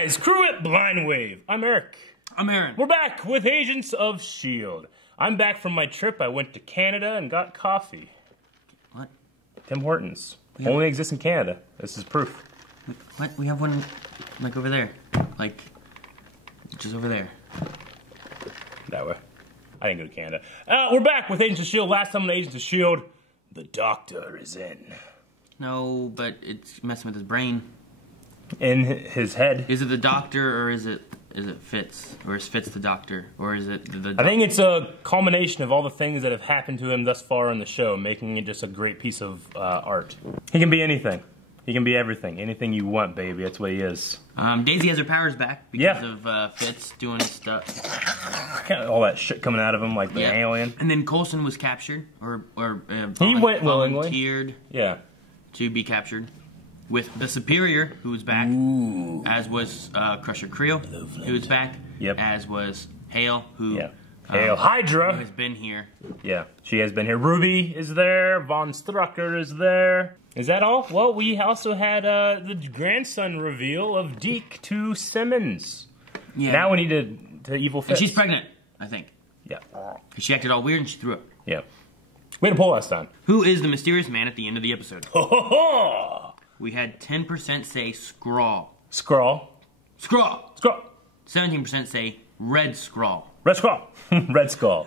guys, crew at Blind Wave. I'm Eric. I'm Aaron. We're back with Agents of S.H.I.E.L.D. I'm back from my trip. I went to Canada and got coffee. What? Tim Hortons. Only exists in Canada. This is proof. What? We have one, like, over there. Like, just over there. That way. I didn't go to Canada. We're back with Agents of S.H.I.E.L.D. Last time on Agents of S.H.I.E.L.D., the Doctor is in. No, but it's messing with his brain. In his head. Is it the Doctor, or is it Fitz? Or is Fitz the Doctor? Or is it the I think it's a culmination of all the things that have happened to him thus far in the show, making it just a great piece of art. He can be anything. He can be everything. Anything you want, baby. That's what he is. Daisy has her powers back because of Fitz doing stuff. All that shit coming out of him, like the alien. And then Coulson was captured, or he went willingly. Volunteered to be captured. With the Superior, who was back, as was Crusher Creel, who was back, as was Hale, who Hale Hydra who has been here. Yeah, she has been here. Ruby is there. Von Strucker is there. Is that all? Well, we also had the grandson reveal of Deke to Simmons. Yeah. Now we need to Evil Fist. And she's pregnant, I think. Yeah. Because she acted all weird and she threw up. Yeah. We had a poll last time. Who is the mysterious man at the end of the episode? Ho ho ho! We had 10% say Skrull. Skrull. Skrull. Skrull. 17% say Red Skrull. Red Skrull. Red Skull.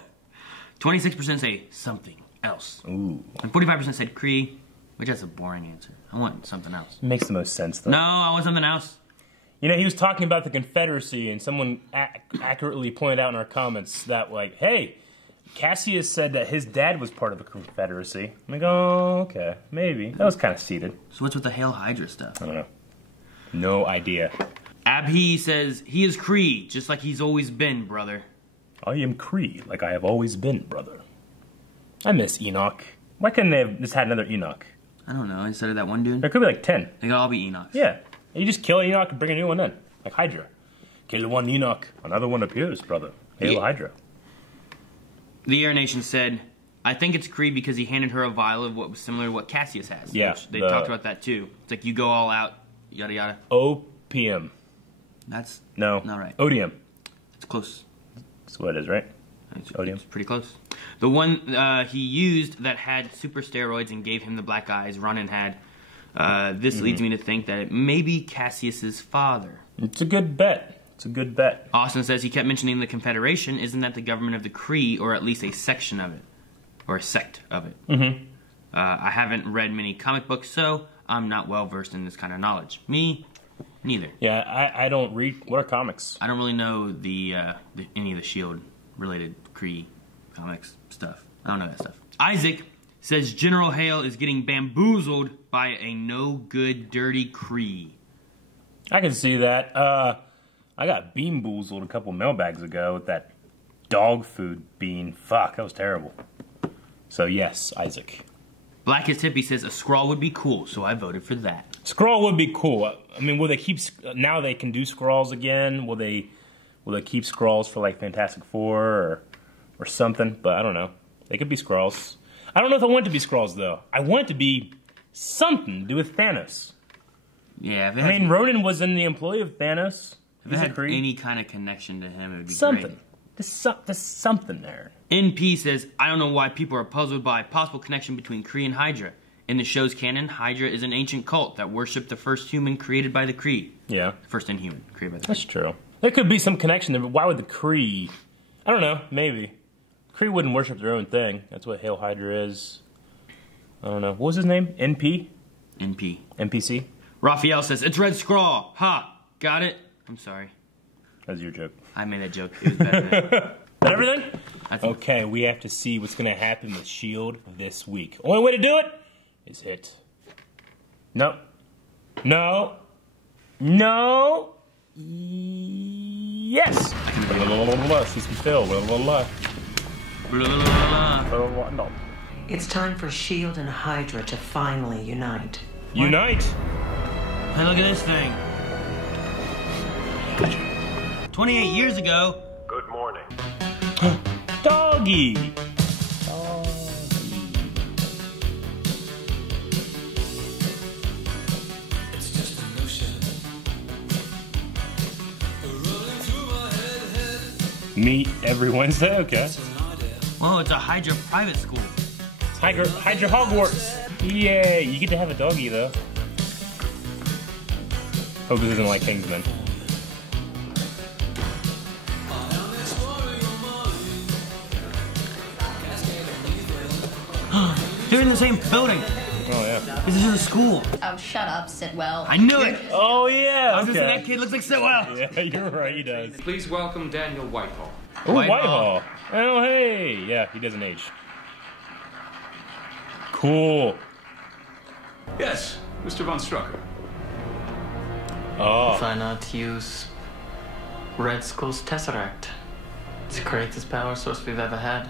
26% say something else. Ooh. And 45% said Kree, which is a boring answer. I want something else. It makes the most sense, though. No, I want something else. You know, he was talking about the Confederacy, and someone accurately pointed out in our comments that, like, hey, Cassius said that his dad was part of the Confederacy. I'm like, oh, okay, maybe. That was kind of seeded. So what's with the Hail Hydra stuff? I don't know. No idea. Abhi says, he is Kree, just like he's always been, brother. I am Kree, like I have always been, brother. I miss Enoch. Why couldn't they have just had another Enoch? I don't know, instead of that one dude? There could be like 10. They could all be Enochs. Yeah. You just kill Enoch and bring a new one in. Like Hydra. Kill one Enoch, another one appears, brother. Hail Hydra. The Air Nation said, I think it's Kree because he handed her a vial of what was similar to what Cassius has. Yeah. They talked about that too. It's like you go all out, yada yada. OPM. That's not right. Odium. It's close. That's what it is, right? Odium. It's pretty close. The one he used that had super steroids and gave him the black eyes, Ronan had. This leads me to think that it may be Cassius's father. It's a good bet. It's a good bet. Austin says he kept mentioning the Confederation. Isn't that the government of the Kree, or at least a section of it? Or a sect of it? I haven't read many comic books, so I'm not well versed in this kind of knowledge. Me, neither. Yeah, I don't read. What are comics? I don't really know any of the S.H.I.E.L.D. related Kree comics stuff. I don't know that stuff. Isaac says General Hale is getting bamboozled by a no-good, dirty Kree. I can see that. I got bean-boozled a couple mailbags ago with that dog food bean. Fuck, that was terrible. So yes, Isaac. Blackest Hippie says a Skrull would be cool, so I voted for that. Skrull would be cool. I mean, will they keep... Now they can do Skrulls again. Will they keep Skrulls for, like, Fantastic Four or something? But I don't know. They could be Skrulls. I don't know if I want it to be Skrulls, though. I want it to be something to do with Thanos. Yeah. I mean, Ronan was in the employ of Thanos. If it had any kind of connection to him, it would be something. Great. There's something there. NP says, I don't know why people are puzzled by a possible connection between Kree and Hydra. In the show's canon, Hydra is an ancient cult that worshipped the first human created by the Kree. Yeah. First inhuman created by the Kree. That's true. There could be some connection there, but why would the Kree... I don't know, maybe. Kree wouldn't worship their own thing. That's what Hail Hydra is. I don't know. What was his name? NP? NP. NPC? Raphael says, it's Red Skrull. Ha! Got it? I'm sorry. That was your joke. I made that joke. It was better than that. Everything? Okay, we have to see what's going to happen with S.H.I.E.L.D. this week. Only way to do it is hit. No. No. No. Yes. Season fill. No. It's time for S.H.I.E.L.D. and Hydra to finally unite. Unite? Hey, look at this thing. 28 years ago. Good morning. Doggy. Meet every Wednesday? Okay. Whoa, it's a Hydra private school. It's Hydra Hogwarts. Yay! You get to have a doggy though. Hope this isn't like Kingsman. They're in the same building. Oh yeah. This is a school. Oh, shut up, Sidwell. I knew it. Oh yeah. I was gonna say that kid looks like Sitwell. Yeah, you're right. He does. Please welcome Daniel Whitehall. Oh, Whitehall. Oh hey. Yeah, he doesn't age. Cool. Yes, Mr. Von Strucker. Oh. Why not use Red Skull's Tesseract? It's the greatest power source we've ever had.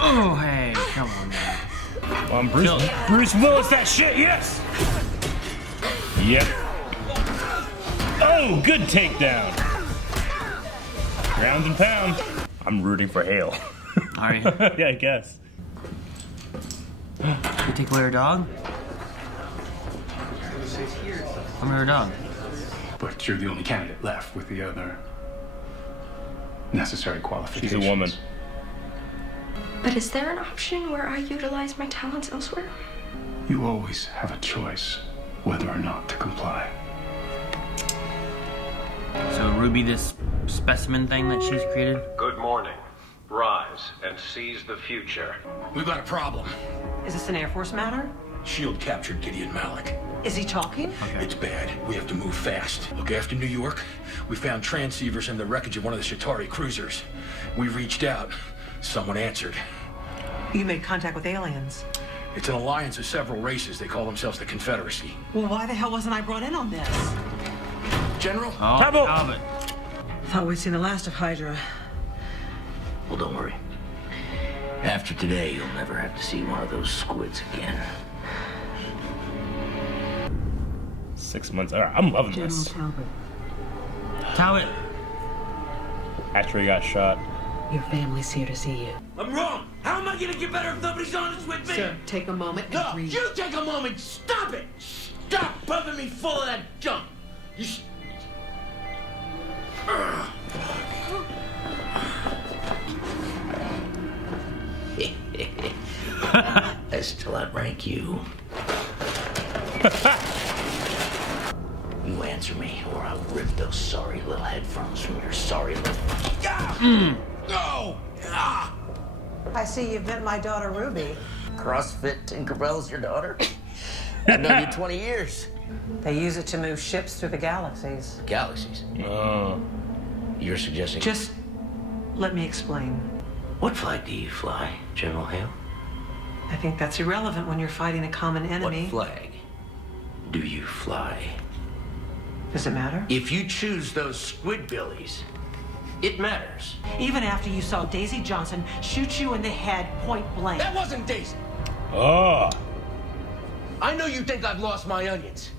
Oh, hey, come on, man. Well, I'm Bruce Willis, that shit, yes! Yep. Oh, good takedown. Ground and pound. I'm rooting for Hale. Are you? Yeah, I guess. You take away her dog? I'm her dog. But you're the only candidate left with the other necessary qualifications. She's a woman. But is there an option where I utilize my talents elsewhere? You always have a choice whether or not to comply. So Ruby, this specimen thing that she's created? Good morning. Rise and seize the future. We've got a problem. Is this an Air Force matter? SHIELD captured Gideon Malik. Is he talking? Okay. It's bad. We have to move fast. Look, after New York, we found transceivers in the wreckage of one of the Shatari cruisers. We reached out. Someone answered. You made contact with aliens. It's an alliance of several races. They call themselves the Confederacy. Well, why the hell wasn't I brought in on this? General? Oh, Talbot. Talbot. Thought we'd seen the last of Hydra. Well, don't worry. After today, you'll never have to see one of those squids again. 6 months. All right, I'm loving this. Talbot, Talbot. After he got shot. your family's here to see you. I'm wrong. How am I gonna get better if nobody's honest with me? Sir, take a moment and No, breathe. you take a moment. Stop it. Stop pumping me full of that junk. You. I still outrank you. You answer me, or I'll rip those sorry little headphones from your sorry little... No! Ah! I see you've met my daughter, Ruby. CrossFit Tinkerbell's your daughter? I've known you 20 years. They use it to move ships through the galaxies. Galaxies. Oh. You're suggesting... Just let me explain. What flag do you fly, General Hale? I think that's irrelevant when you're fighting a common enemy. What flag do you fly? Does it matter? If you choose those squidbillies, it matters. Even after you saw Daisy Johnson shoot you in the head point blank. That wasn't Daisy. Oh. I know you think I've lost my onions,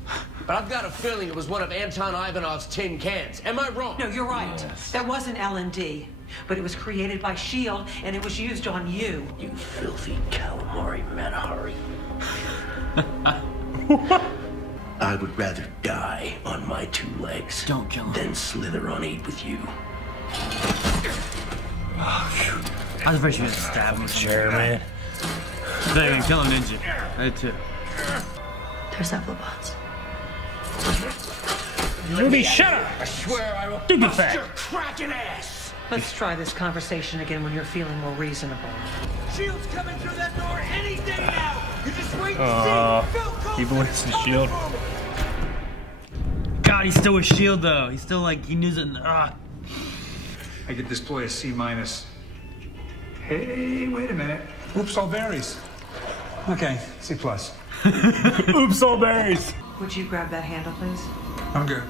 but I've got a feeling it was one of Anton Ivanov's tin cans. Am I wrong? No, you're right. That wasn't L&D, but it was created by S.H.I.E.L.D. and it was used on you. You filthy calamari Matahari. I would rather die on my two legs Don't kill him. than slither on 8 with you. I was afraid she was gonna stab him with Sure, man. You thought you were gonna kill him, didn't you? I did too. They're cephalopods. Ruby, shut up! I swear I will Stupid bust fact. your cracking ass. Let's try this conversation again when you're feeling more reasonable. SHIELD's coming through that door any day now. You just wait and Aw, see. Phil Coulson he believes in S.H.I.E.L.D. God, he's still with S.H.I.E.L.D. though. He's still like, he knew it. I could display a C-. Hey, wait a minute. Oops, all berries. Okay, C+. Oops, all berries. Would you grab that handle, please? I'm good.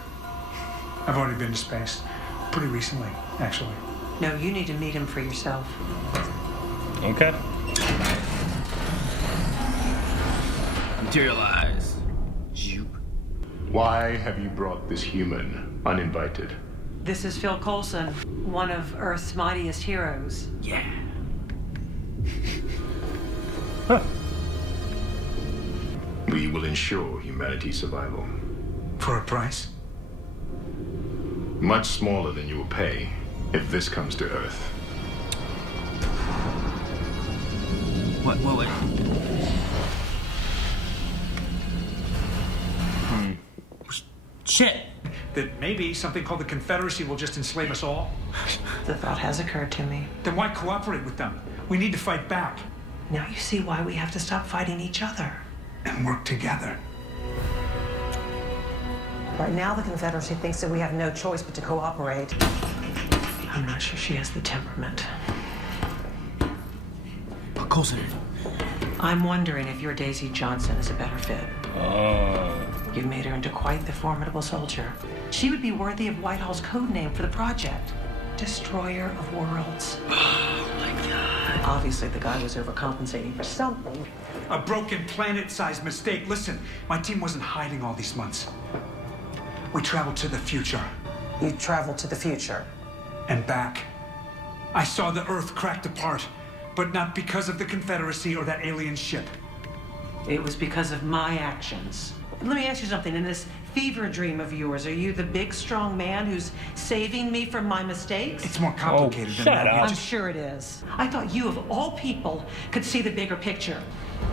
I've already been to space. Pretty recently, actually. No, you need to meet him for yourself. Okay. Materialize. Zoop. Why have you brought this human uninvited? This is Phil Coulson, one of Earth's mightiest heroes. Yeah. We will ensure humanity's survival. For a price? Much smaller than you will pay. if this comes to Earth. What? Shit. That maybe something called the Confederacy will just enslave us all? The thought has occurred to me. Then why cooperate with them? We need to fight back. Now you see why we have to stop fighting each other. And work together. Right now, the Confederacy thinks that we have no choice but to cooperate. I'm not sure she has the temperament. Put Coulson in. I'm wondering if your Daisy Johnson is a better fit. You've made her into quite the formidable soldier. She would be worthy of Whitehall's code name for the project. Destroyer of Worlds. Oh my God. Obviously, the guy was overcompensating for something. A broken planet-sized mistake. Listen, my team wasn't hiding all these months. We traveled to the future. You traveled to the future. And back. I saw the Earth cracked apart, but not because of the Confederacy or that alien ship. It was because of my actions. Let me ask you something. In this fever dream of yours, are you the big, strong man who's saving me from my mistakes? It's more complicated than shut that. up. I'm sure it is. I thought you, of all people, could see the bigger picture.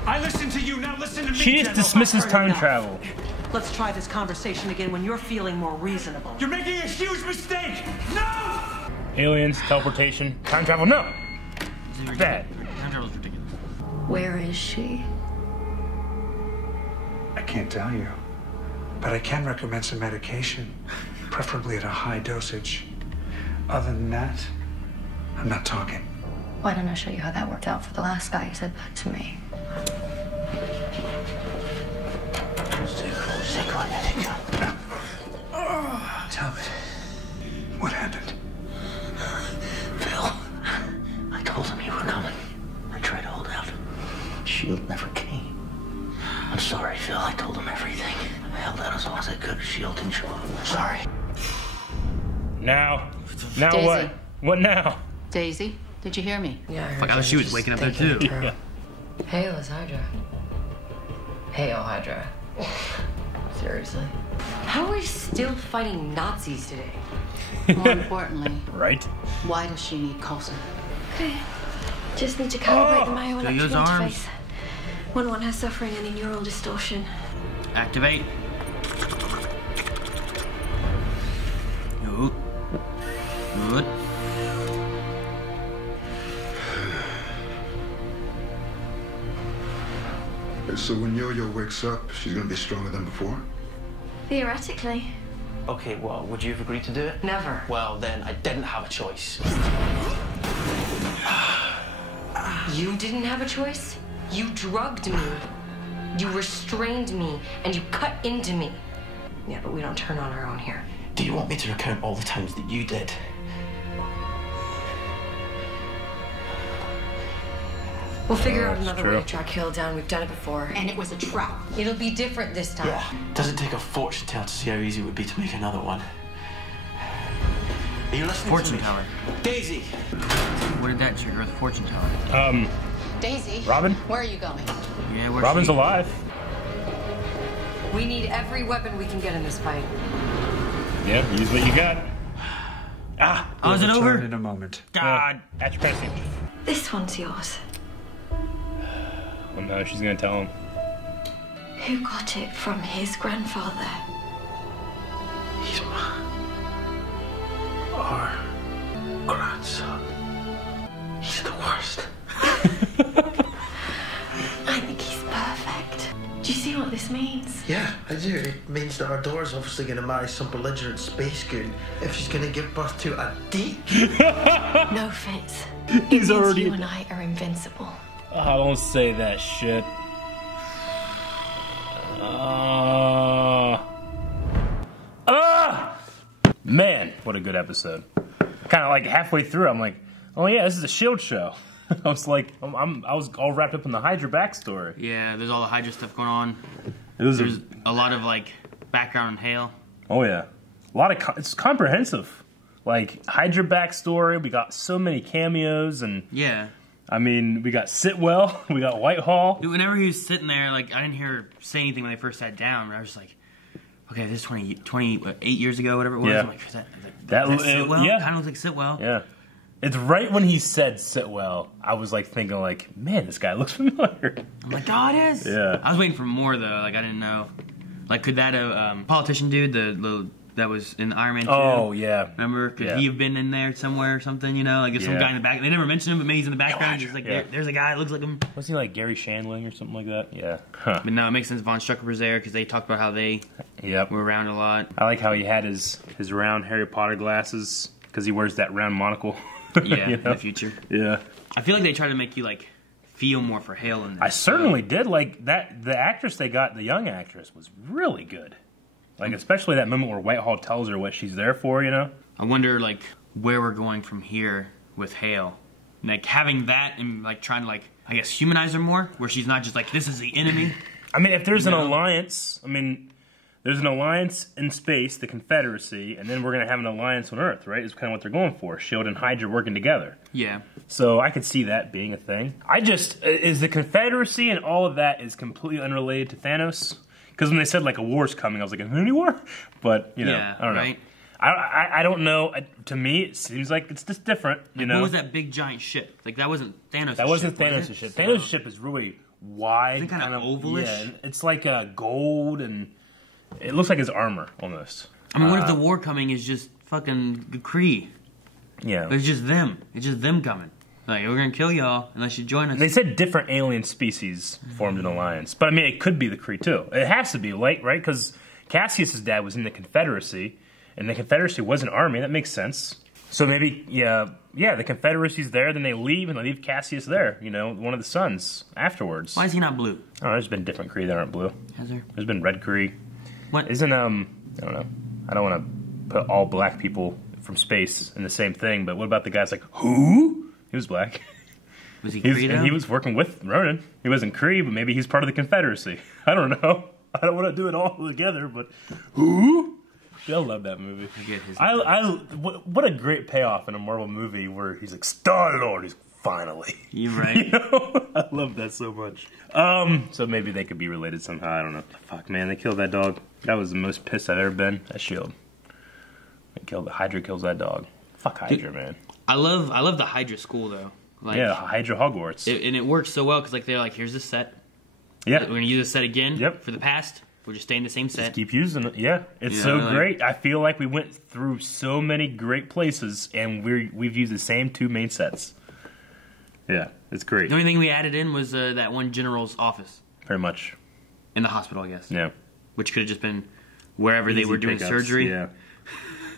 I listen to you, now listen to me, She just General. dismisses I've heard time enough. travel. Let's try this conversation again when you're feeling more reasonable. You're making a huge mistake! No! Aliens, teleportation, time travel. No. Bad. Time travel's ridiculous. Where is she? I can't tell you. But I can recommend some medication, preferably at a high dosage. Other than that, I'm not talking. Why don't I show you how that worked out for the last guy who said that to me? Tell me, what happened? Phil, I told him you were coming. I tried to hold out. S.H.I.E.L.D. never came. I'm sorry, Phil. I told him everything. I held out as long as I could. S.H.I.E.L.D. didn't show up. I'm sorry. Now Daisy. what? What now? Daisy, did you hear me? Yeah, I heard Fuck, I thought you. she was Just waking up there thinking too. it through. Yeah. Hey, Liz Hydra. Hey, oh Hydra. Seriously. How are we still fighting Nazis today? More importantly, Right. why does she need Coulson? Okay. Just need to calibrate the Feel myoelectric those arms. interface. When one has suffering any neural distortion. Activate. Good. Good. So when Yo-Yo wakes up, she's gonna be stronger than before? Theoretically. Okay, well, would you have agreed to do it? Never. Well, then I didn't have a choice. You didn't have a choice? You drugged me. You restrained me, and you cut into me. Yeah, but we don't turn on our own here. Do you want me to recount all the times that you did? We'll figure out that's another true. way to track Hill down. We've done it before. And it was a trap. It'll be different this time. Yeah. Doesn't take a fortune teller to see how easy it would be to make another one. Are you listening Fortune to me? teller. Daisy! What did that trigger with fortune teller? Daisy. Robin? Where are you going? Yeah, where's Robin's she? alive. We need every weapon we can get in this fight. Yeah, use what you got. Ah, Oh, is it Return over? in a moment. God. At your passing. This one's yours. Well, no, she's gonna tell him. Who got it from his grandfather? He's our grandson. He's the worst. I think he's perfect. Do you see what this means? Yeah, I do. It means that our daughter's obviously going to marry some belligerent space goon if she's going to give birth to a D. No, Fitz. He's It means already. you and I are invincible. I don't say that shit. Man, what a good episode. Kind of like halfway through, I'm like, oh yeah, this is a S.H.I.E.L.D. show. I was like, I was all wrapped up in the Hydra backstory. Yeah, there's all the Hydra stuff going on. There's a lot of like background in Hale. Oh yeah, a lot of it's comprehensive. Like Hydra backstory, we got so many cameos, and Yeah. I mean, we got Sitwell, we got Whitehall. Dude, whenever he was sitting there, like I didn't hear her say anything when they first sat down. But I was just like, okay, this is 28 years ago, whatever it was. Yeah. I'm like, is that Sitwell? Yeah. Kind of looks like Sitwell. Yeah. It's right when he said Sitwell, I was like thinking like, man, this guy looks familiar. I'm like, oh, it is? Yeah. I was waiting for more, though. Like, I didn't know. Like, could that politician dude, the that was in Iron Man 2? Oh, yeah. Remember? Could he have been in there somewhere or something, you know? Like, if some guy in the back... They never mentioned him, but maybe he's in the background. Just like, there's a guy that looks like him. Wasn't he like Gary Shandling or something like that? Yeah. Huh. But no, it makes sense Von Strucker was there because they talked about how they were around a lot. I like how he had his round Harry Potter glasses because he wears that round monocle. Yeah, you know? in the future. Yeah. I feel like they try to make you, like, feel more for Hale in this. I certainly did. Like, that. The actress they got, the young actress, was really good. Like, especially that moment where Whitehall tells her what she's there for, you know? I wonder, like, where we're going from here with Hale. Like, having that and, like, trying to, like, I guess, humanize her more, where she's not just like, this is the enemy. I mean, if there's an alliance, there's an alliance in space, the Confederacy, and then we're going to have an alliance on Earth, right? Is kind of what they're going for. S.H.I.E.L.D. and Hydra working together. Yeah. So I could see that being a thing. Is the Confederacy and all of that is completely unrelated to Thanos? Because when they said, like, a war's coming, I was like, Infinity War? But, you know, I don't know. I don't know. To me, it seems like it's just different, you know? What was that big, giant ship? Like, that wasn't Thanos' ship. That wasn't Thanos' ship. Thanos' ship is really wide. Is it kind of ovalish? Yeah, it's like gold, and it looks like his armor, almost. I mean, what if the war coming is just fucking the Kree? Yeah. It's just them. It's just them coming. Like, we're going to kill y'all unless you join us. They said different alien species formed an alliance. But, I mean, it could be the Kree, too. It has to be, right? Because Cassius' dad was in the Confederacy, and the Confederacy was an army. That makes sense. So maybe, the Confederacy's there, then they leave, and they leave Cassius there, you know, one of the sons, afterwards. Why is he not blue? Oh, there's been different Kree that aren't blue. Has there? There's been red Kree. What? Isn't, I don't know. I don't want to put all black people from space in the same thing, but what about the guys like, who? He was black. Was he Kree, and he was working with Ronan. He wasn't Kree, but maybe he's part of the Confederacy. I don't know. I don't want to do it all together, but who? Yeah, I love that movie. What a great payoff in a Marvel movie where he's like, Star-Lord, he's finally. You're right. You know? I love that so much. So maybe they could be related somehow. I don't know. Fuck, man, they killed that dog. That was the most pissed I've ever been. That S.H.I.E.L.D. Hydra kills that dog. Fuck Hydra, man. I love the Hydra school, though. Like, yeah, Hydra Hogwarts. And it works so well, because like they're like, here's this set. Yeah. We're going to use this set again for the past. We'll just stay in the same set. Just keep using it. Yeah. It's so great. I feel like we went through so many great places, and we've used the same two main sets. Yeah, it's great. The only thing we added in was that one general's office. Very much. In the hospital, I guess. Yeah. Which could have just been wherever they were doing surgery. Yeah.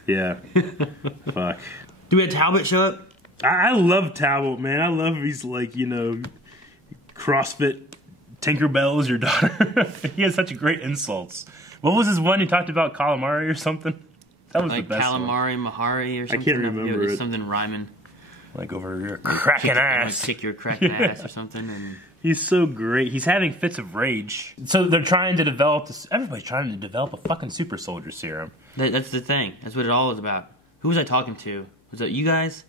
Yeah. Fuck. Do we have Talbot show up? I love Talbot, man. I love he's like, you know, CrossFit Tinkerbell is your daughter. He has such great insults. What was his one? He talked about calamari or something? That was like the best calamari, one. Mahari or something. I can't remember it. Something rhyming. Like over your cracking ass. Like kick your cracking ass or something. And he's so great. He's having fits of rage. So they're trying to develop this. Everybody's trying to develop a fucking super soldier serum. That's the thing. That's what it all is about. Who was I talking to? Was that you guys?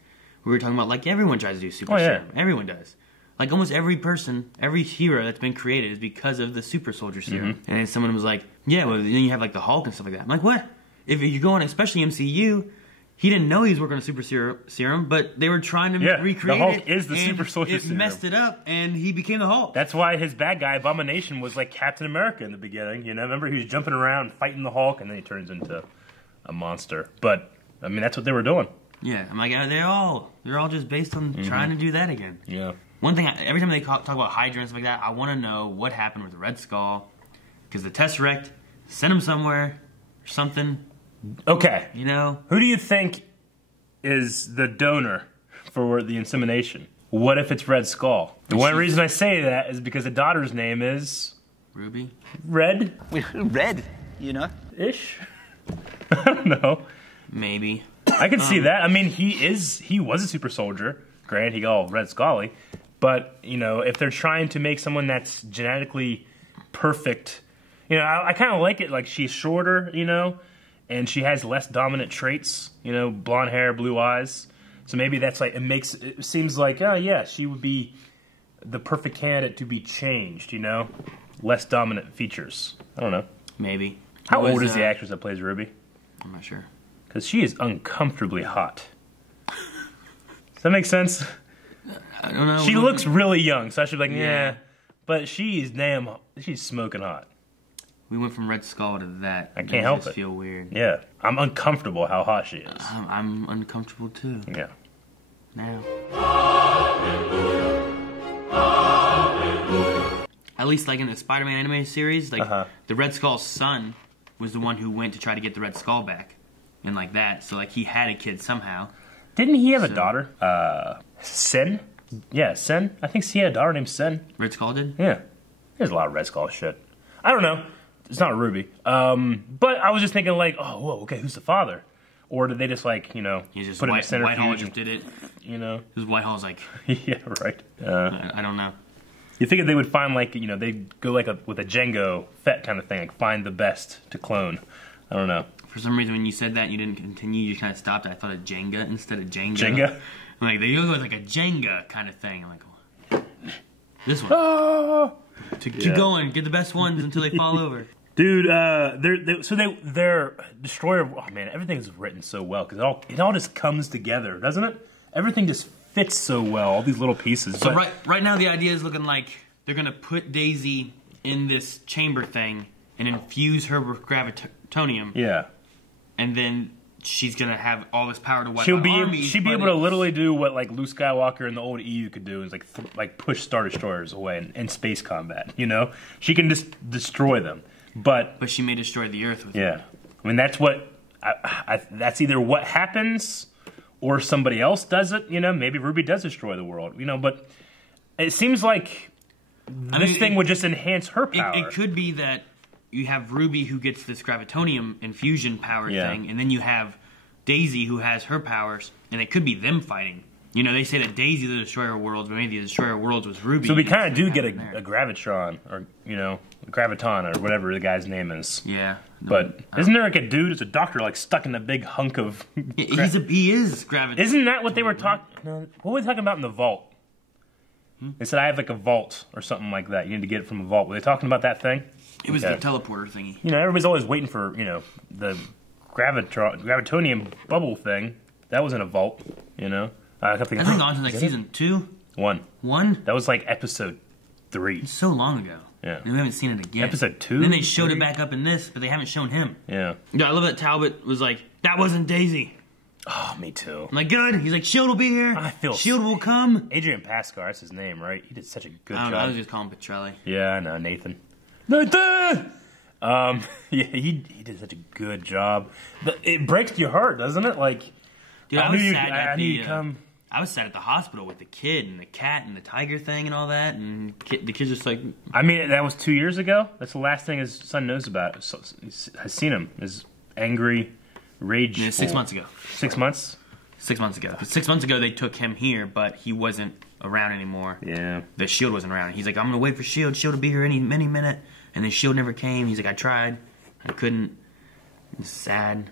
We were talking about, like, everyone tries to do super serum. Everyone does. Like, almost every person, every hero that's been created is because of the super soldier serum. Mm-hmm. And then someone was like, yeah, well, then you have, like, the Hulk and stuff like that. I'm like, what? If you go on, especially MCU, he didn't know he was working on a super serum, but they were trying to recreate it. The Hulk is the super soldier serum. It messed it up, and he became the Hulk. That's why his bad guy, Abomination, was like Captain America in the beginning. You know, remember? He was jumping around, fighting the Hulk, and then he turns into a monster. But, I mean, that's what they were doing. Yeah, I'm like, they're all just based on trying to do that again. Yeah. One thing, every time they talk about Hydra and stuff like that, I want to know what happened with the Red Skull, because the Tesseract sent him somewhere or something. Okay. You know? Who do you think is the donor for the insemination? What if it's Red Skull? The one reason I say that is because the daughter's name is... Ruby? Red? Red, you know? Ish? I don't know. Maybe. I can see that. I mean, he was a super soldier. Granted, he got all Red Scully. But, you know, if they're trying to make someone that's genetically perfect, you know, I kind of like it. Like, she's shorter, you know, and she has less dominant traits, you know, blonde hair, blue eyes. So maybe that's like, it seems like, oh, yeah, she would be the perfect candidate to be changed, you know? Less dominant features. I don't know. Maybe. How old is the actress that plays Ruby? I'm not sure. Because she is uncomfortably hot. Does that make sense? I don't know. She looks really young, so I should be like, yeah. But she's smoking hot. We went from Red Skull to that. I can't help it. Feel weird. Yeah, I'm uncomfortable how hot she is. I'm uncomfortable too. Yeah. Now. At least like in the Spider-Man animated series, like the Red Skull's son was the one who went to try to get the Red Skull back. And like that. So like he had a kid somehow. Didn't he have a daughter? Sin? Yeah, Sin. I think he had a daughter named Sin. Red Skull did? Yeah. There's a lot of Red Skull shit. I don't know. It's not Ruby. But I was just thinking like, oh, whoa, okay, who's the father? Or did they just like, you know, just put him in centrifuge? Whitehall just did it. You know? Because Whitehall's like... yeah, right. I don't know. You figured they would find like, you know, they'd go like with a Django Fett kind of thing, like find the best to clone. I don't know. For some reason when you said that you didn't continue, you kind of stopped. I thought of Jenga instead of Jenga. Jenga? Like they go with like a Jenga kind of thing. I'm like, this one. Keep going, get the best ones until they fall over. Dude, their destroyer. Oh man, everything's written so well because it all just comes together, doesn't it? Everything just fits so well. All these little pieces. So right now the idea is looking like they're gonna put Daisy in this chamber thing and infuse her with gravitonium. Yeah. And then she's gonna have all this power to wipe She'd out armies. She'd be able to literally do what like Luke Skywalker in the old EU could do, is like push Star Destroyers away in space combat. You know, she can just destroy them. But she may destroy the Earth with it. I mean that's what that's either what happens or somebody else does it. You know, maybe Ruby does destroy the world. You know, but it seems like this thing would just enhance her power. It could be that you have Ruby who gets this gravitonium infusion power thing, and then you have Daisy who has her powers, and it could be them fighting. You know, they say that Daisy the Destroyer of Worlds, but maybe the Destroyer of Worlds was Ruby. So we kind of do get a Gravitron, or, you know, Graviton, or whatever the guy's name is. Yeah. But isn't there like a dude, it's a doctor, like stuck in a big hunk of... he is Graviton. Isn't that what they were talking... No, what were they talking about in the vault? They said, I have like a vault, or something like that. You need to get it from a vault. Were they talking about that thing? It was the teleporter thingy. You know, everybody's always waiting for, you know, the gravitonium bubble thing. That was in a vault, you know? I kept thinking, that's been on since like season 2? 1. 1? That was like episode 3. It's so long ago. Yeah. And we haven't seen it again. Episode 2? And then they showed it back up in this, but they haven't shown him. Yeah. Yeah, I love that Talbot was like, that wasn't Daisy. Oh, me too. I'm like, good. He's like, S.H.I.E.L.D. will be here. I feel... S.H.I.E.L.D. will come. Adrian Pascar, that's his name, right? He did such a good job. I was just calling Petrelli. Yeah, I know. Nathan. Nathan! Yeah, he did such a good job. It breaks your heart, doesn't it? Like, dude, I knew you'd come. I was sad at the hospital with the kid and the cat and the tiger thing and all that, and the kid's just like... I mean, that was 2 years ago. That's the last thing his son knows about. Has seen him. His angry, rageful... Yeah, 6 months ago. 6 months? 6 months ago. 6 months ago, they took him here, but he wasn't around anymore. Yeah. The S.H.I.E.L.D. wasn't around. He's like, I'm going to wait for S.H.I.E.L.D. S.H.I.E.L.D. will be here any minute. And then S.H.I.E.L.D. never came. He's like, I tried. I couldn't. It's sad.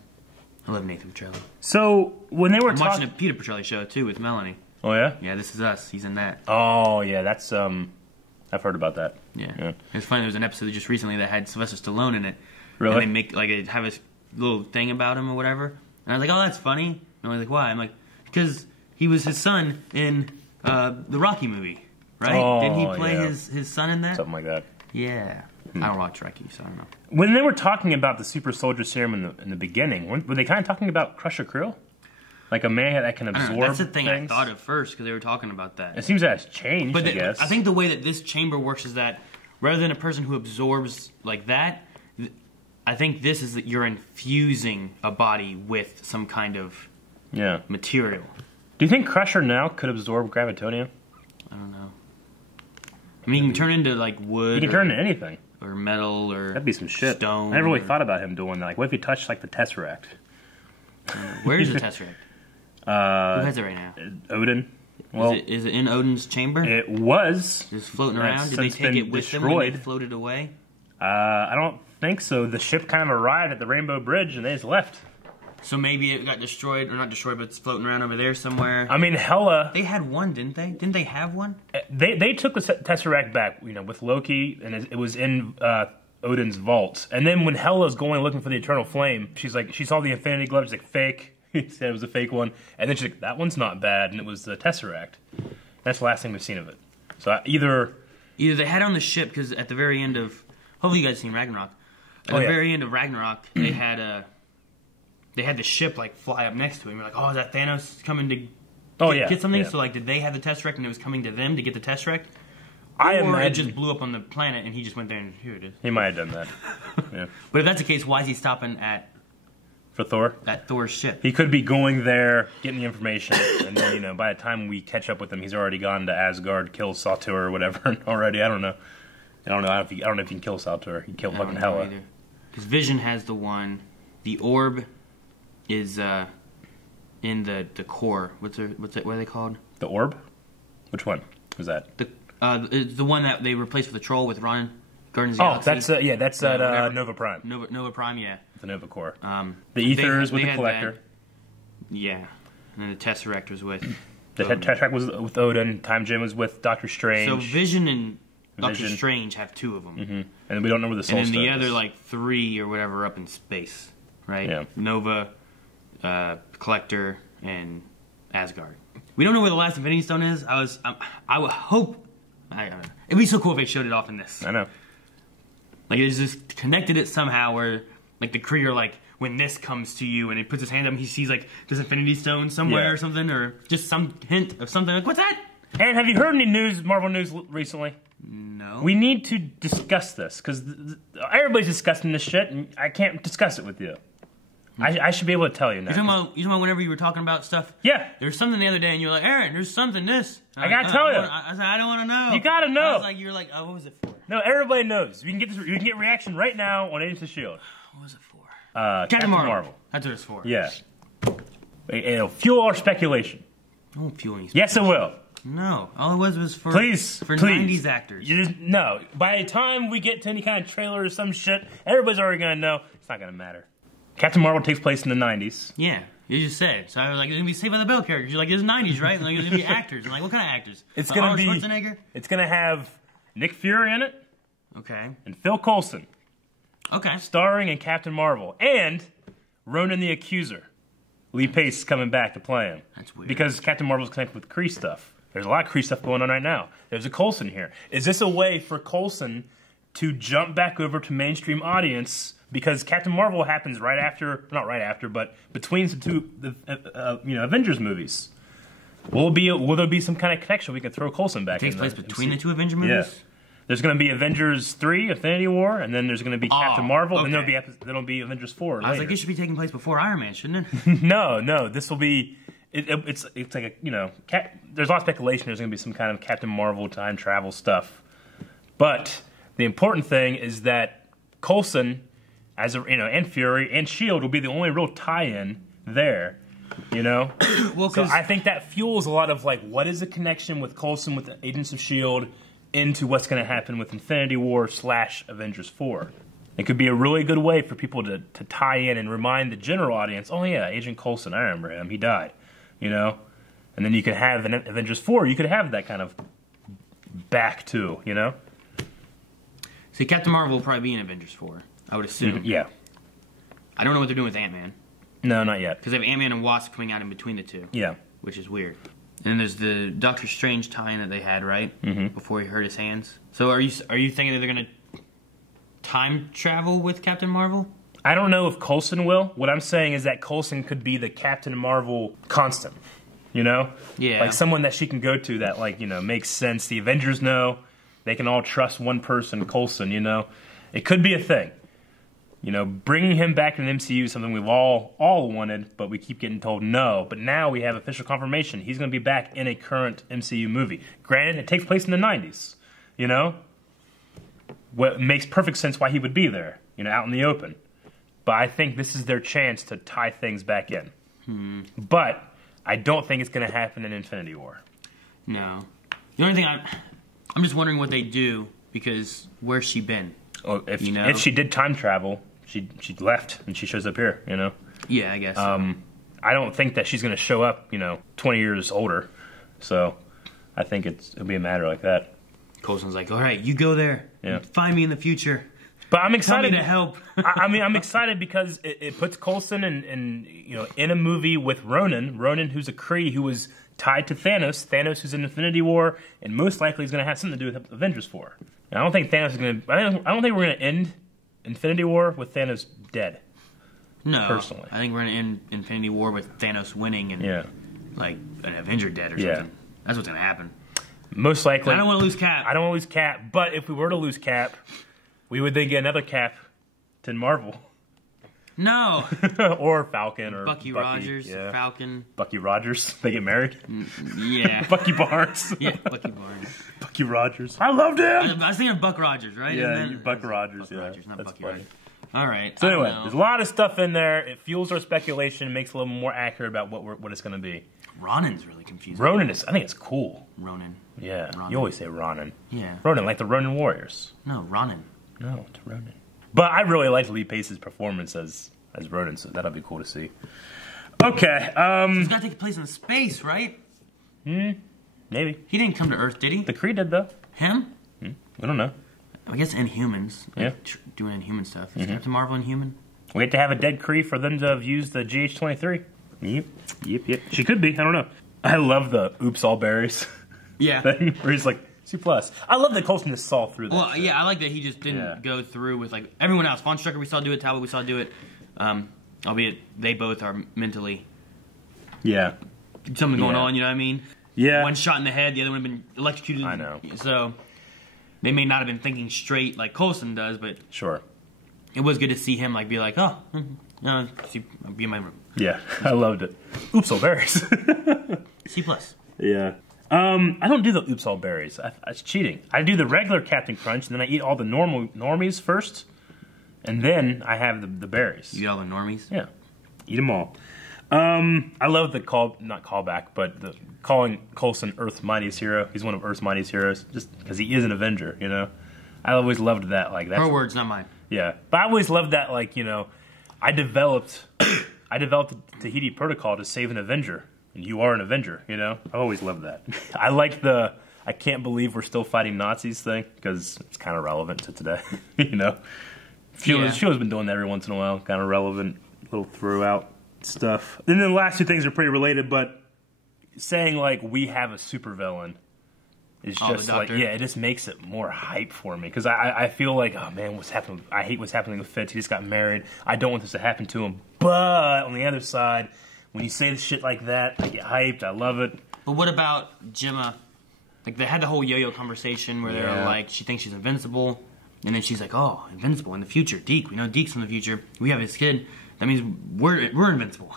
I love Nathan Petrelli. So, when they were I'm watching a Peter Petrelli show, too, with Melanie. Oh, yeah? Yeah, This Is Us. He's in that. Oh, yeah, that's, I've heard about that. Yeah. It's funny, there was an episode just recently that had Sylvester Stallone in it. Really? And they make, like, have a little thing about him or whatever. And I was like, oh, that's funny. And I was like, why? I'm like, because he was his son in the Rocky movie, right? Oh, didn't he play his son in that? Something like that. Yeah. I don't watch Rocky, so I don't know. When they were talking about the super soldier serum in the beginning, were they kind of talking about Crusher Krill? Like a man that can absorb That's the thing things? I thought at first, because they were talking about that. It seems that has changed, but I guess. I think the way that this chamber works is that rather than a person who absorbs like that, I think this is that you're infusing a body with some kind of material. Do you think Crusher now could absorb gravitonium? I don't know. I mean, he can turn into like wood. He can turn into anything. Or metal, or that'd be some shit. Stone. I never really thought about him doing that. Like, what if he touched like the Tesseract? Where is the Tesseract? Who has it right now? Odin. Well, is it in Odin's chamber? It was just floating around. Did they take it with them when they floated away? I don't think so. The ship kind of arrived at the Rainbow Bridge and they just left. So maybe it got destroyed, or not destroyed, but it's floating around over there somewhere. I mean, Hela... They had one, didn't they? Didn't they have one? They took the Tesseract back, you know, with Loki, and it was in Odin's vault. And then when Hela's going looking for the Eternal Flame, she's like, she saw the Infinity Glove. She's like, fake. He said it was a fake one. And then she's like, that one's not bad. And it was the Tesseract. That's the last thing we've seen of it. So either they had it on the ship, because at the very end of, hopefully you guys seen Ragnarok. At the very end of Ragnarok, they had the ship like fly up next to him. You're like, oh, is that Thanos coming to get something? Yeah. So like, did they have the Tesseract and it was coming to them to get the Tesseract? I or imagine it just blew up on the planet and he just went there and here it is. He might have done that. Yeah. But if that's the case, why is he stopping for Thor? At Thor's ship. He could be going there, getting the information, and then, by the time we catch up with him, he's already gone to Asgard, killed Sator or whatever already. I don't know. I don't know if he can kill Sator. He killed fucking Hela. Because Vision has the one. The orb is in the core. What are they called? The orb? Which one was that? It's the one that they replaced with the troll with Ronan. Guardians of the Galaxy. That's Nova Prime. Nova Prime, yeah. The Nova Core. The Ethers with the Collector. That. Yeah. And then the Tesseract was with The Tesseract was with Odin. Time Gem was with Doctor Strange. So Vision and Doctor Strange have two of them. Mm-hmm. And we don't know where the Soul And then the Stone other, is. like, 3 or whatever up in space, right? Yeah. Nova, Collector, and Asgard. We don't know where the last Infinity Stone is. I would hope... it'd be so cool if they showed it off in this. I know. Like, it's just connected it somehow where, like, the Kree are like, when this comes to you, and he puts his hand up and he sees, like, this Infinity Stone somewhere or something, or just some hint of something. Like, what's that? Aaron, have you heard any Marvel news recently? No. We need to discuss this, because everybody's discussing this shit, and I can't discuss it with you. I should be able to tell you now. You talking about whenever you were talking about stuff? Yeah. There was something the other day, and you're like, Aaron, there's something this. I gotta tell you. I said, I don't want to know. You gotta know. You're like, oh, what was it for? No, everybody knows. You can get reaction right now on Agents of S.H.I.E.L.D. What was it for? Captain Marvel. That's what it's for. Yeah. It'll fuel our speculation. It won't fuel any Yes, it will. No. All it was for, please. 90s actors. No. By the time we get to any kind of trailer or some shit, everybody's already going to know. It's not going to matter. Captain Marvel takes place in the 90s. Yeah. You just said. So I was like, it's going to be Saved by the Bell characters. You're like, it's 90s, right? And like, it's going to be actors. I'm like, what kind of actors? It's going to be... Schwarzenegger? It's going to have Nick Fury in it. Okay. And Phil Coulson. Okay. Starring in Captain Marvel. And Ronan the Accuser. Lee Pace is coming back to play him. That's weird. Because Captain Marvel's connected with Kree stuff. There's a lot of Kree stuff going on right now. There's a Coulson here. Is this a way for Coulson to jump back over to mainstream audience? Because Captain Marvel happens right after, not right after, but between the Avengers movies. Will there be some kind of connection we can throw Coulson back in? It takes place between the two Avengers movies? Yeah. There's going to be Avengers 3, Infinity War, and then there's going to be Captain Marvel, and then there'll be Avengers 4 later. I was like, it should be taking place before Iron Man, shouldn't it? No, this will be... It's like there's a lot of speculation there's going to be some kind of Captain Marvel time travel stuff. But the important thing is that Coulson, and Fury and S.H.I.E.L.D. will be the only real tie-in there. Well, so I think that fuels a lot of what is the connection with Coulson with the Agents of S.H.I.E.L.D. into what's going to happen with Infinity War / Avengers 4. It could be a really good way for people to tie in and remind the general audience, oh yeah, Agent Coulson, I remember him, he died. And then you could have in Avengers 4, you could have that kind of back too, See, Captain Marvel will probably be in Avengers 4, I would assume. Yeah. I don't know what they're doing with Ant-Man. No, not yet. Because they have Ant-Man and Wasp coming out in between the two. Yeah. Which is weird. And then there's the Doctor Strange tie-in that they had, right? Mm-hmm. Before he hurt his hands. So are you thinking that they're going to time travel with Captain Marvel? I don't know if Coulson will. What I'm saying is that Coulson could be the Captain Marvel constant. Yeah. Like someone that she can go to that, makes sense. The Avengers know. They can all trust one person, Coulson, It could be a thing. Bringing him back in the MCU is something we've all wanted, but we keep getting told no. But now we have official confirmation. He's going to be back in a current MCU movie. Granted, it takes place in the 90s, What makes perfect sense why he would be there, out in the open. But I think this is their chance to tie things back in. But I don't think it's going to happen in Infinity War. No. The only thing I'm just wondering what they do, because where's she been? Oh, if she did time travel, she left and she shows up here, Yeah, I guess. I don't think that she's going to show up, 20 years older. So I think it'll be a matter like that. Coulson's like, all right, you go there. Yeah. Find me in the future. But I'm excited to help. I mean, I'm excited because it puts Coulson in a movie with Ronan, who's a Kree who was tied to Thanos who's in Infinity War, and most likely is going to have something to do with Avengers 4. And I don't think Thanos is going to. I don't think we're going to end Infinity War with Thanos dead. No, personally, I think we're going to end Infinity War with Thanos winning and like an Avenger dead or something. That's what's going to happen. Most likely. I don't want to lose Cap. I don't want to lose Cap, but if we were to lose Cap, we would then get another Captain Marvel. No. Or Falcon or Bucky Rogers, Falcon. Bucky Rogers. They get married? Yeah. Bucky Barnes. Yeah, Bucky Barnes. Bucky Rogers. I loved him! I was thinking of Buck Rogers, right? Yeah, Buck Rogers, Rogers, not That's Bucky funny. Rogers. All right. So anyway, there's a lot of stuff in there. It fuels our speculation, makes it a little more accurate about what it's going to be. Ronan's really confusing. Ronan is, I think it's cool. Ronan. Yeah, Ronan. you always say Ronan. Yeah. Ronan, like the Ronin Warriors. No, Ronan. No, it's Ronan. But I really liked Lee Pace's performance as Ronan, so that'll be cool to see. Okay. It's got to take place in space, right? Maybe. He didn't come to Earth, did he? The Kree did, though. Him? I don't know. I guess Inhumans. Yeah. Doing Inhuman stuff. Is Captain Marvel Inhuman? We had to have a dead Kree for them to have used the GH-23. Yep. She could be. I don't know. I love the oops all berries thing where he's like, C+. I love that Coulson just saw through that. Well, yeah, I like that he just didn't go through with like everyone else. Von Strucker, we saw do it. Talbot, we saw do it. Albeit they both are mentally something going on. You know what I mean? Yeah. One shot in the head, the other one had been electrocuted. I know. So they may not have been thinking straight like Coulson does, but sure, it was good to see him like be like, oh, be in my room. Yeah, I loved it. Oops all berries. C+. Yeah. I don't do the oops all berries. It's cheating. I do the regular Captain Crunch, and then I eat all the normies first, and then I have the berries. You eat all the normies? Yeah. Eat them all. I love the not callback, but the calling Coulson Earth's mightiest hero. He's one of Earth's mightiest heroes, just because he is an Avenger, you know? I always loved that. Like that's her words, not mine. Yeah. But I always loved that, like, you know, I developed the Tahiti Protocol to save an Avenger. And you are an Avenger, you know? I always loved that. I like the I can't believe we're still fighting Nazis thing, because it's kind of relevant to today, you know? Sheila's been doing that every once in a while, kind of relevant, little throughout stuff. And then the last two things are pretty related, but saying, like, we have a supervillain is just like, yeah, it just makes it more hype for me. Because I feel like, oh man, what's happening? I hate what's happening with Fitz. He just got married. I don't want this to happen to him. But on the other side, when you say shit like that, I get hyped. I love it. But what about Gemma? Like, they had the whole yo-yo conversation where they're like, she thinks she's invincible. And then she's like, oh, invincible in the future. Deke, we know Deke's from the future. We have his kid. That means we're invincible.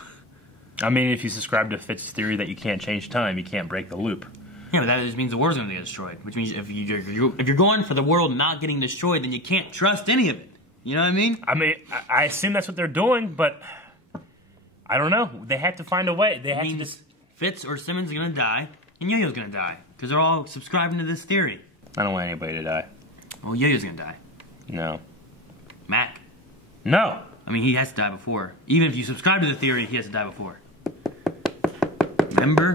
I mean, if you subscribe to Fitz's theory that you can't change time, you can't break the loop. Yeah, but that just means the world's going to get destroyed. Which means if you're going for the world not getting destroyed, then you can't trust any of it. You know what I mean? I mean, I assume that's what they're doing, but I don't know. They had to find a way. They had to just... Fitz or Simmons are going to die, and Yo-Yo's going to die. Because they're all subscribing to this theory. I don't want anybody to die. Well, Yo-Yo's going to die. No. Mac. No. I mean, he has to die before. Even if you subscribe to the theory, he has to die before. Remember?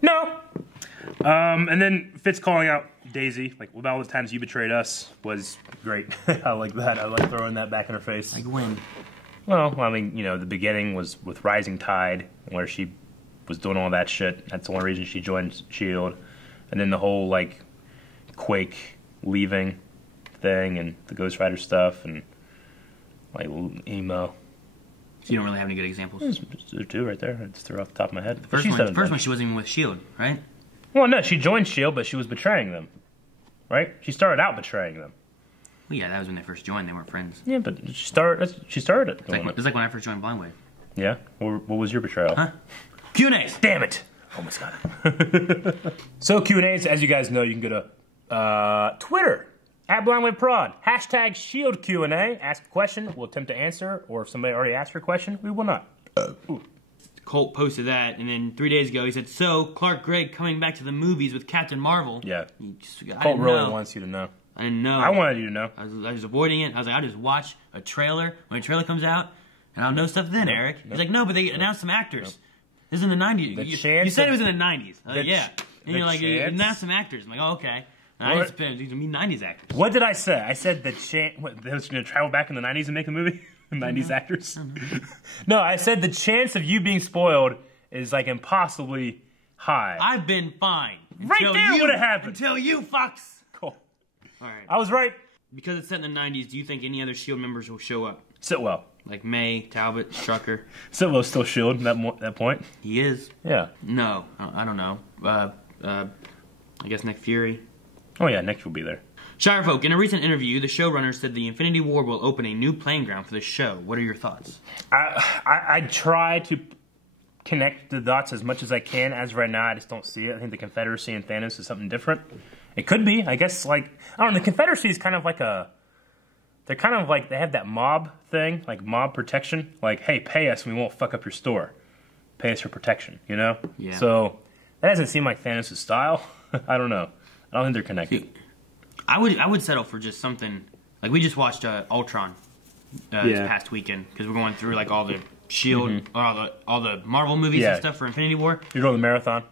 No. And then Fitz calling out Daisy, like, with all the times you betrayed us, was great. I like that. I like throwing that back in her face. Like when? Well, I mean, you know, the beginning was with Rising Tide, where she was doing all that shit. That's the only reason she joined S.H.I.E.L.D. And then the whole, like, Quake leaving thing, and the Ghost Rider stuff, and, like, emo. So you don't really have any good examples? There's two right there. I just threw off the top of my head. The first one, she wasn't even with S.H.I.E.L.D., right? Well, no, she joined S.H.I.E.L.D., but she was betraying them. Right? She started out betraying them. Well, yeah, that was when they first joined. They weren't friends. Yeah, but she started it. It's like when I first joined Blind Wave. Yeah? What was your betrayal? Huh? Q&A's! Damn it! Almost got it. So Q&A's, as you guys know, you can go to Twitter, @BlindWaveProd, #ShieldQ&A. Q&A. Ask a question, we'll attempt to answer, or if somebody already asked your question, we will not. Colt posted that, and then 3 days ago he said, so, Clark Gregg coming back to the movies with Captain Marvel. Yeah. Colt really wants you to know. I didn't know. I wanted you to know. I was avoiding it. I was like, I'll just watch a trailer when a trailer comes out, and I'll know stuff then, Eric. He's like, no, but they announced some actors. This is in the 90s. You said it was in the 90s. Yeah. And you're like, you announced some actors. I'm like, oh, okay. These are me 90s actors. What did I say? I said the they was going to travel back in the 90s and make a movie? 90s actors? No, I said the chance of you being spoiled is like impossibly high. I've been fine. Right there would have happened. Until you fucks. Cool. All right. I was right. Because it's set in the 90s, do you think any other S.H.I.E.L.D. members will show up? Sitwell. Like May, Talbot, Strucker. Sitwell's still S.H.I.E.L.D. at that point. He is. Yeah. No, I don't know. I guess Nick Fury. Oh yeah, Nick will be there. Shirefolk, in a recent interview, the showrunner said the Infinity War will open a new playing ground for the show. What are your thoughts? I try to connect the dots as much as I can. As right now, I just don't see it. I think the Confederacy and Thanos is something different. It could be. I guess, like, I don't know, the Confederacy is kind of like they're kind of like, they have that mob thing, like mob protection. Like, hey, pay us and we won't fuck up your store. Pay us for protection, you know? Yeah. So, that doesn't seem like Thanos' style. I don't know. I don't think they're connected. I would settle for just something, like we just watched Ultron this past weekend, because we're going through like all the S.H.I.E.L.D., all the Marvel movies and stuff for Infinity War. You're doing the marathon?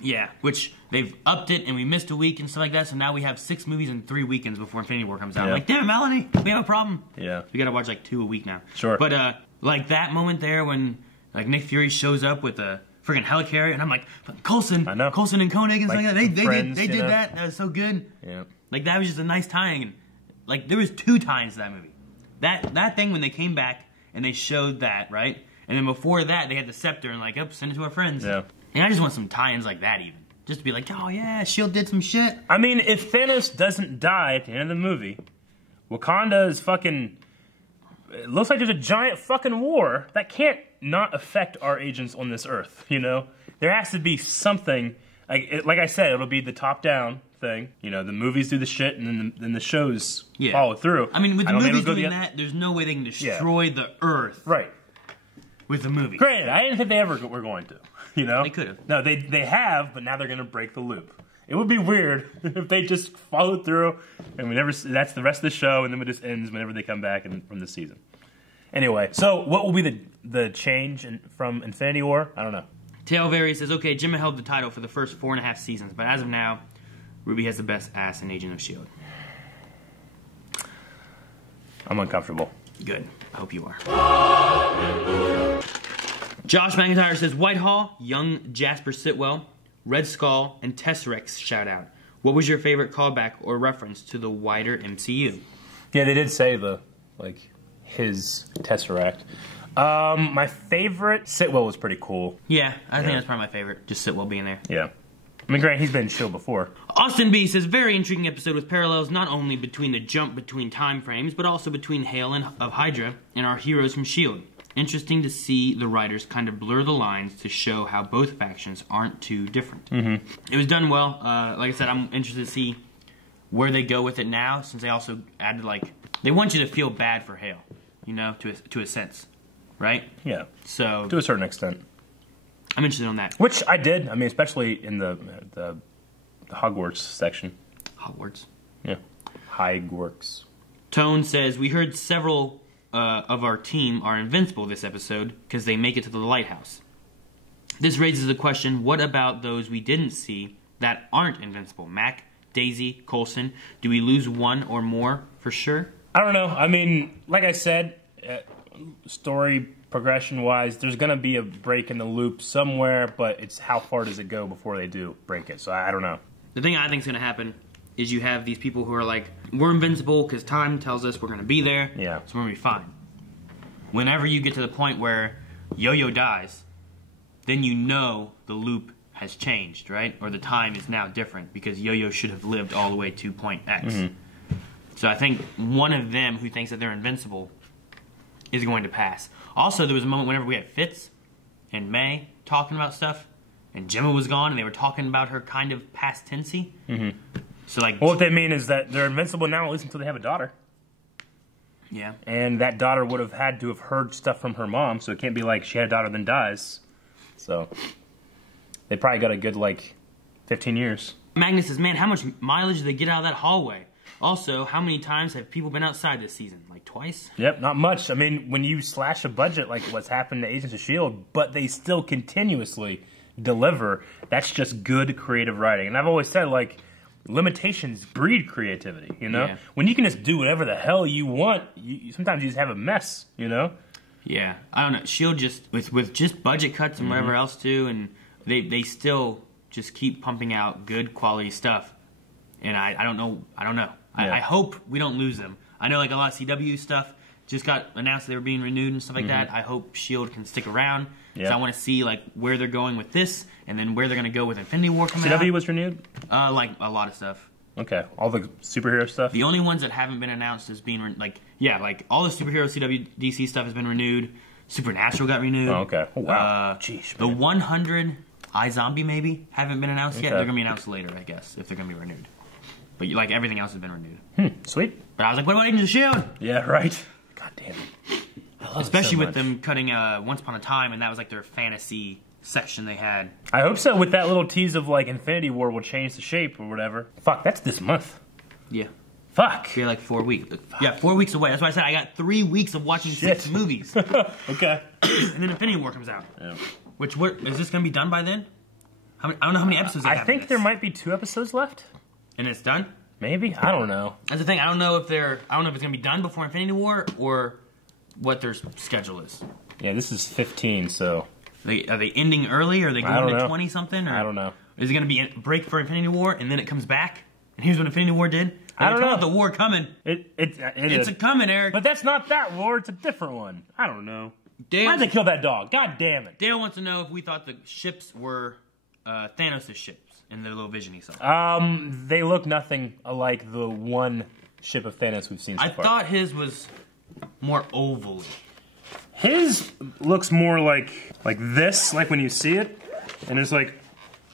Yeah, which they've upped it and we missed a week and stuff like that, so now we have 6 movies in 3 weekends before Infinity War comes out. I'm like, damn, Melanie, we have a problem. Yeah. We gotta watch like 2 a week now. Sure. But like that moment there when like Nick Fury shows up with a freaking helicarrier, and I'm like, Coulson, Coulson and Koenig and stuff like that, they did that. That was so good. Yeah. Like that was just a nice tying, and like there was 2 tie-ins to that movie. That thing when they came back and they showed that, right? And then before that they had the scepter and like, oh, send it to our friends. Yeah. And I just want some tie-ins like that even. Just to be like, oh yeah, S.H.I.E.L.D. did some shit. I mean, if Thanos doesn't die at the end of the movie, Wakanda is fucking... It looks like there's a giant fucking war that can't not affect our agents on this earth, you know? There has to be something, like I said, it'll be the top-down thing. You know, the movies do the shit, and then the shows follow through. I mean, with the movies doing that, there's no way they can destroy the earth. Right. With the movie. Granted, I didn't think they ever were going to, you know? They could have. No, they have, but now they're going to break the loop. It would be weird if they just followed through, and that's the rest of the show, and then it just ends whenever they come back from the season. Anyway, so what will be the change from Infinity War? I don't know. Tailberry says, okay, Jim held the title for the first 4.5 seasons, but as of now, Ruby has the best ass in Agent of S.H.I.E.L.D. I'm uncomfortable. Good. I hope you are. Josh McIntyre says, Whitehall, young Jasper Sitwell, Red Skull, and Tesseract shout out. What was your favorite callback or reference to the wider MCU? Yeah, they did say his Tesseract. My favorite, Sitwell was pretty cool. Yeah, I think that's probably my favorite. Just Sitwell being there. Yeah. I mean, granted, he's been in S.H.I.E.L.D. before. Austin B says, very intriguing episode with parallels not only between the jump between time frames, but also between Hale of Hydra and our heroes from S.H.I.E.L.D. Interesting to see the writers kind of blur the lines to show how both factions aren't too different. It was done well. Like I said, I'm interested to see where they go with it now, since they also added, like, they want you to feel bad for Hale, you know, to a sense, right? Yeah. So to a certain extent. I'm interested in that. Which I did. I mean, especially in the Hogwarts section. Hogwarts? Yeah. Hogwarts. Tone says, we heard several of our team are invincible this episode because they make it to the lighthouse. This raises the question, what about those we didn't see that aren't invincible? Mac, Daisy, Coulson, do we lose one or more for sure? I don't know. I mean, like I said, story progression-wise, there's going to be a break in the loop somewhere, but it's how far does it go before they do break it, so I don't know. The thing I think is going to happen is you have these people who are like, we're invincible because time tells us we're going to be there, so we're going to be fine. Whenever you get to the point where Yo-Yo dies, then you know the loop has changed, right? Or the time is now different because Yo-Yo should have lived all the way to point X. So I think one of them who thinks that they're invincible is going to pass. Also, there was a moment whenever we had Fitz and May talking about stuff, and Gemma was gone, and they were talking about her kind of past tensey. So, like, well, what they mean is that they're invincible now, at least until they have a daughter. Yeah. And that daughter would have had to have heard stuff from her mom, so it can't be like she had a daughter then dies. So they probably got a good, like, 15 years. Magnus says, man, how much mileage did they get out of that hallway? Also, how many times have people been outside this season? Like twice? Yep, not much. I mean, when you slash a budget like what's happened to Agents of S.H.I.E.L.D., but they still continuously deliver, that's just good creative writing. And I've always said, like, limitations breed creativity, you know? Yeah. When you can just do whatever the hell you want, sometimes you just have a mess, you know? Yeah, I don't know. S.H.I.E.L.D. just, with just budget cuts and whatever else too, and they still just keep pumping out good quality stuff. And I don't know. Yeah. I hope we don't lose them. I know like a lot of CW stuff just got announced they were being renewed and stuff like that. I hope S.H.I.E.L.D. can stick around. Because I want to see like where they're going with this, and then where they're going to go with Infinity War coming out. CW was renewed? Like a lot of stuff. Okay, all the superhero stuff? The only ones that haven't been announced as being, like all the superhero CW, DC stuff has been renewed. Supernatural got renewed. Oh, okay. Oh, wow. Jeez, the 100 iZombie maybe haven't been announced yet. Okay. They're going to be announced later, I guess, if they're going to be renewed. But like everything else has been renewed. Sweet. But I was like, what about Agents of S.H.I.E.L.D.? Yeah, right. God damn it. Especially with them cutting Once Upon a Time, and that was like their fantasy section they had. I hope so, with that little tease of like Infinity War will change the shape or whatever. Fuck, that's this month. Yeah. Fuck. Yeah, like 4 weeks. Yeah, 4 weeks away. That's why I said I got 3 weeks of watching 6 movies. Okay. And then Infinity War comes out. Yeah. Which, is this going to be done by then? I don't know how many episodes they have. I think there might be 2 episodes left. And it's done? Maybe? I don't know. That's the thing. I don't know if it's going to be done before Infinity War or what their schedule is. Yeah, this is 15, so... Are they ending early, or are they going to 20-something? I don't know. Is it going to be a break for Infinity War, and then it comes back? And here's what Infinity War did? I don't know. The war coming. It's a coming, Eric. But that's not that war. It's a different one. I don't know. Why'd they kill that dog? God damn it. Dale wants to know if we thought the ships were Thanos' ships in the little vision he saw. They look nothing alike the one ship of Thanos we've seen so far. I thought his was more oval. His looks more like this, like when you see it, and it's like,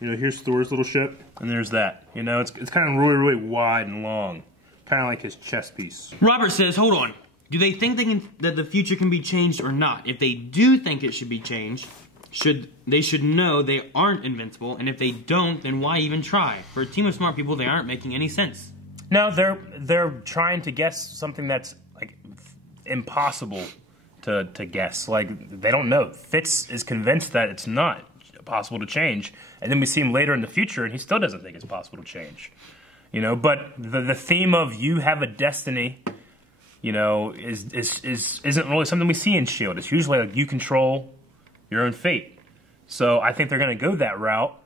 you know, here's Thor's little ship, and there's that. You know, it's kind of really, really wide and long, kind of like his chest piece. Robert says, hold on. Do they think that the future can be changed or not? If they do think it should be changed, they should know they aren't invincible, and if they don't, then why even try? For a team of smart people, they aren't making any sense. No, they're trying to guess something that's like impossible to guess. Like, they don't know. Fitz is convinced that it's not possible to change, and then we see him later in the future, and he still doesn't think it's possible to change. You know, but the theme of you have a destiny, you know, isn't really something we see in S.H.I.E.L.D. It's usually like you control your own fate. So I think they're going to go that route.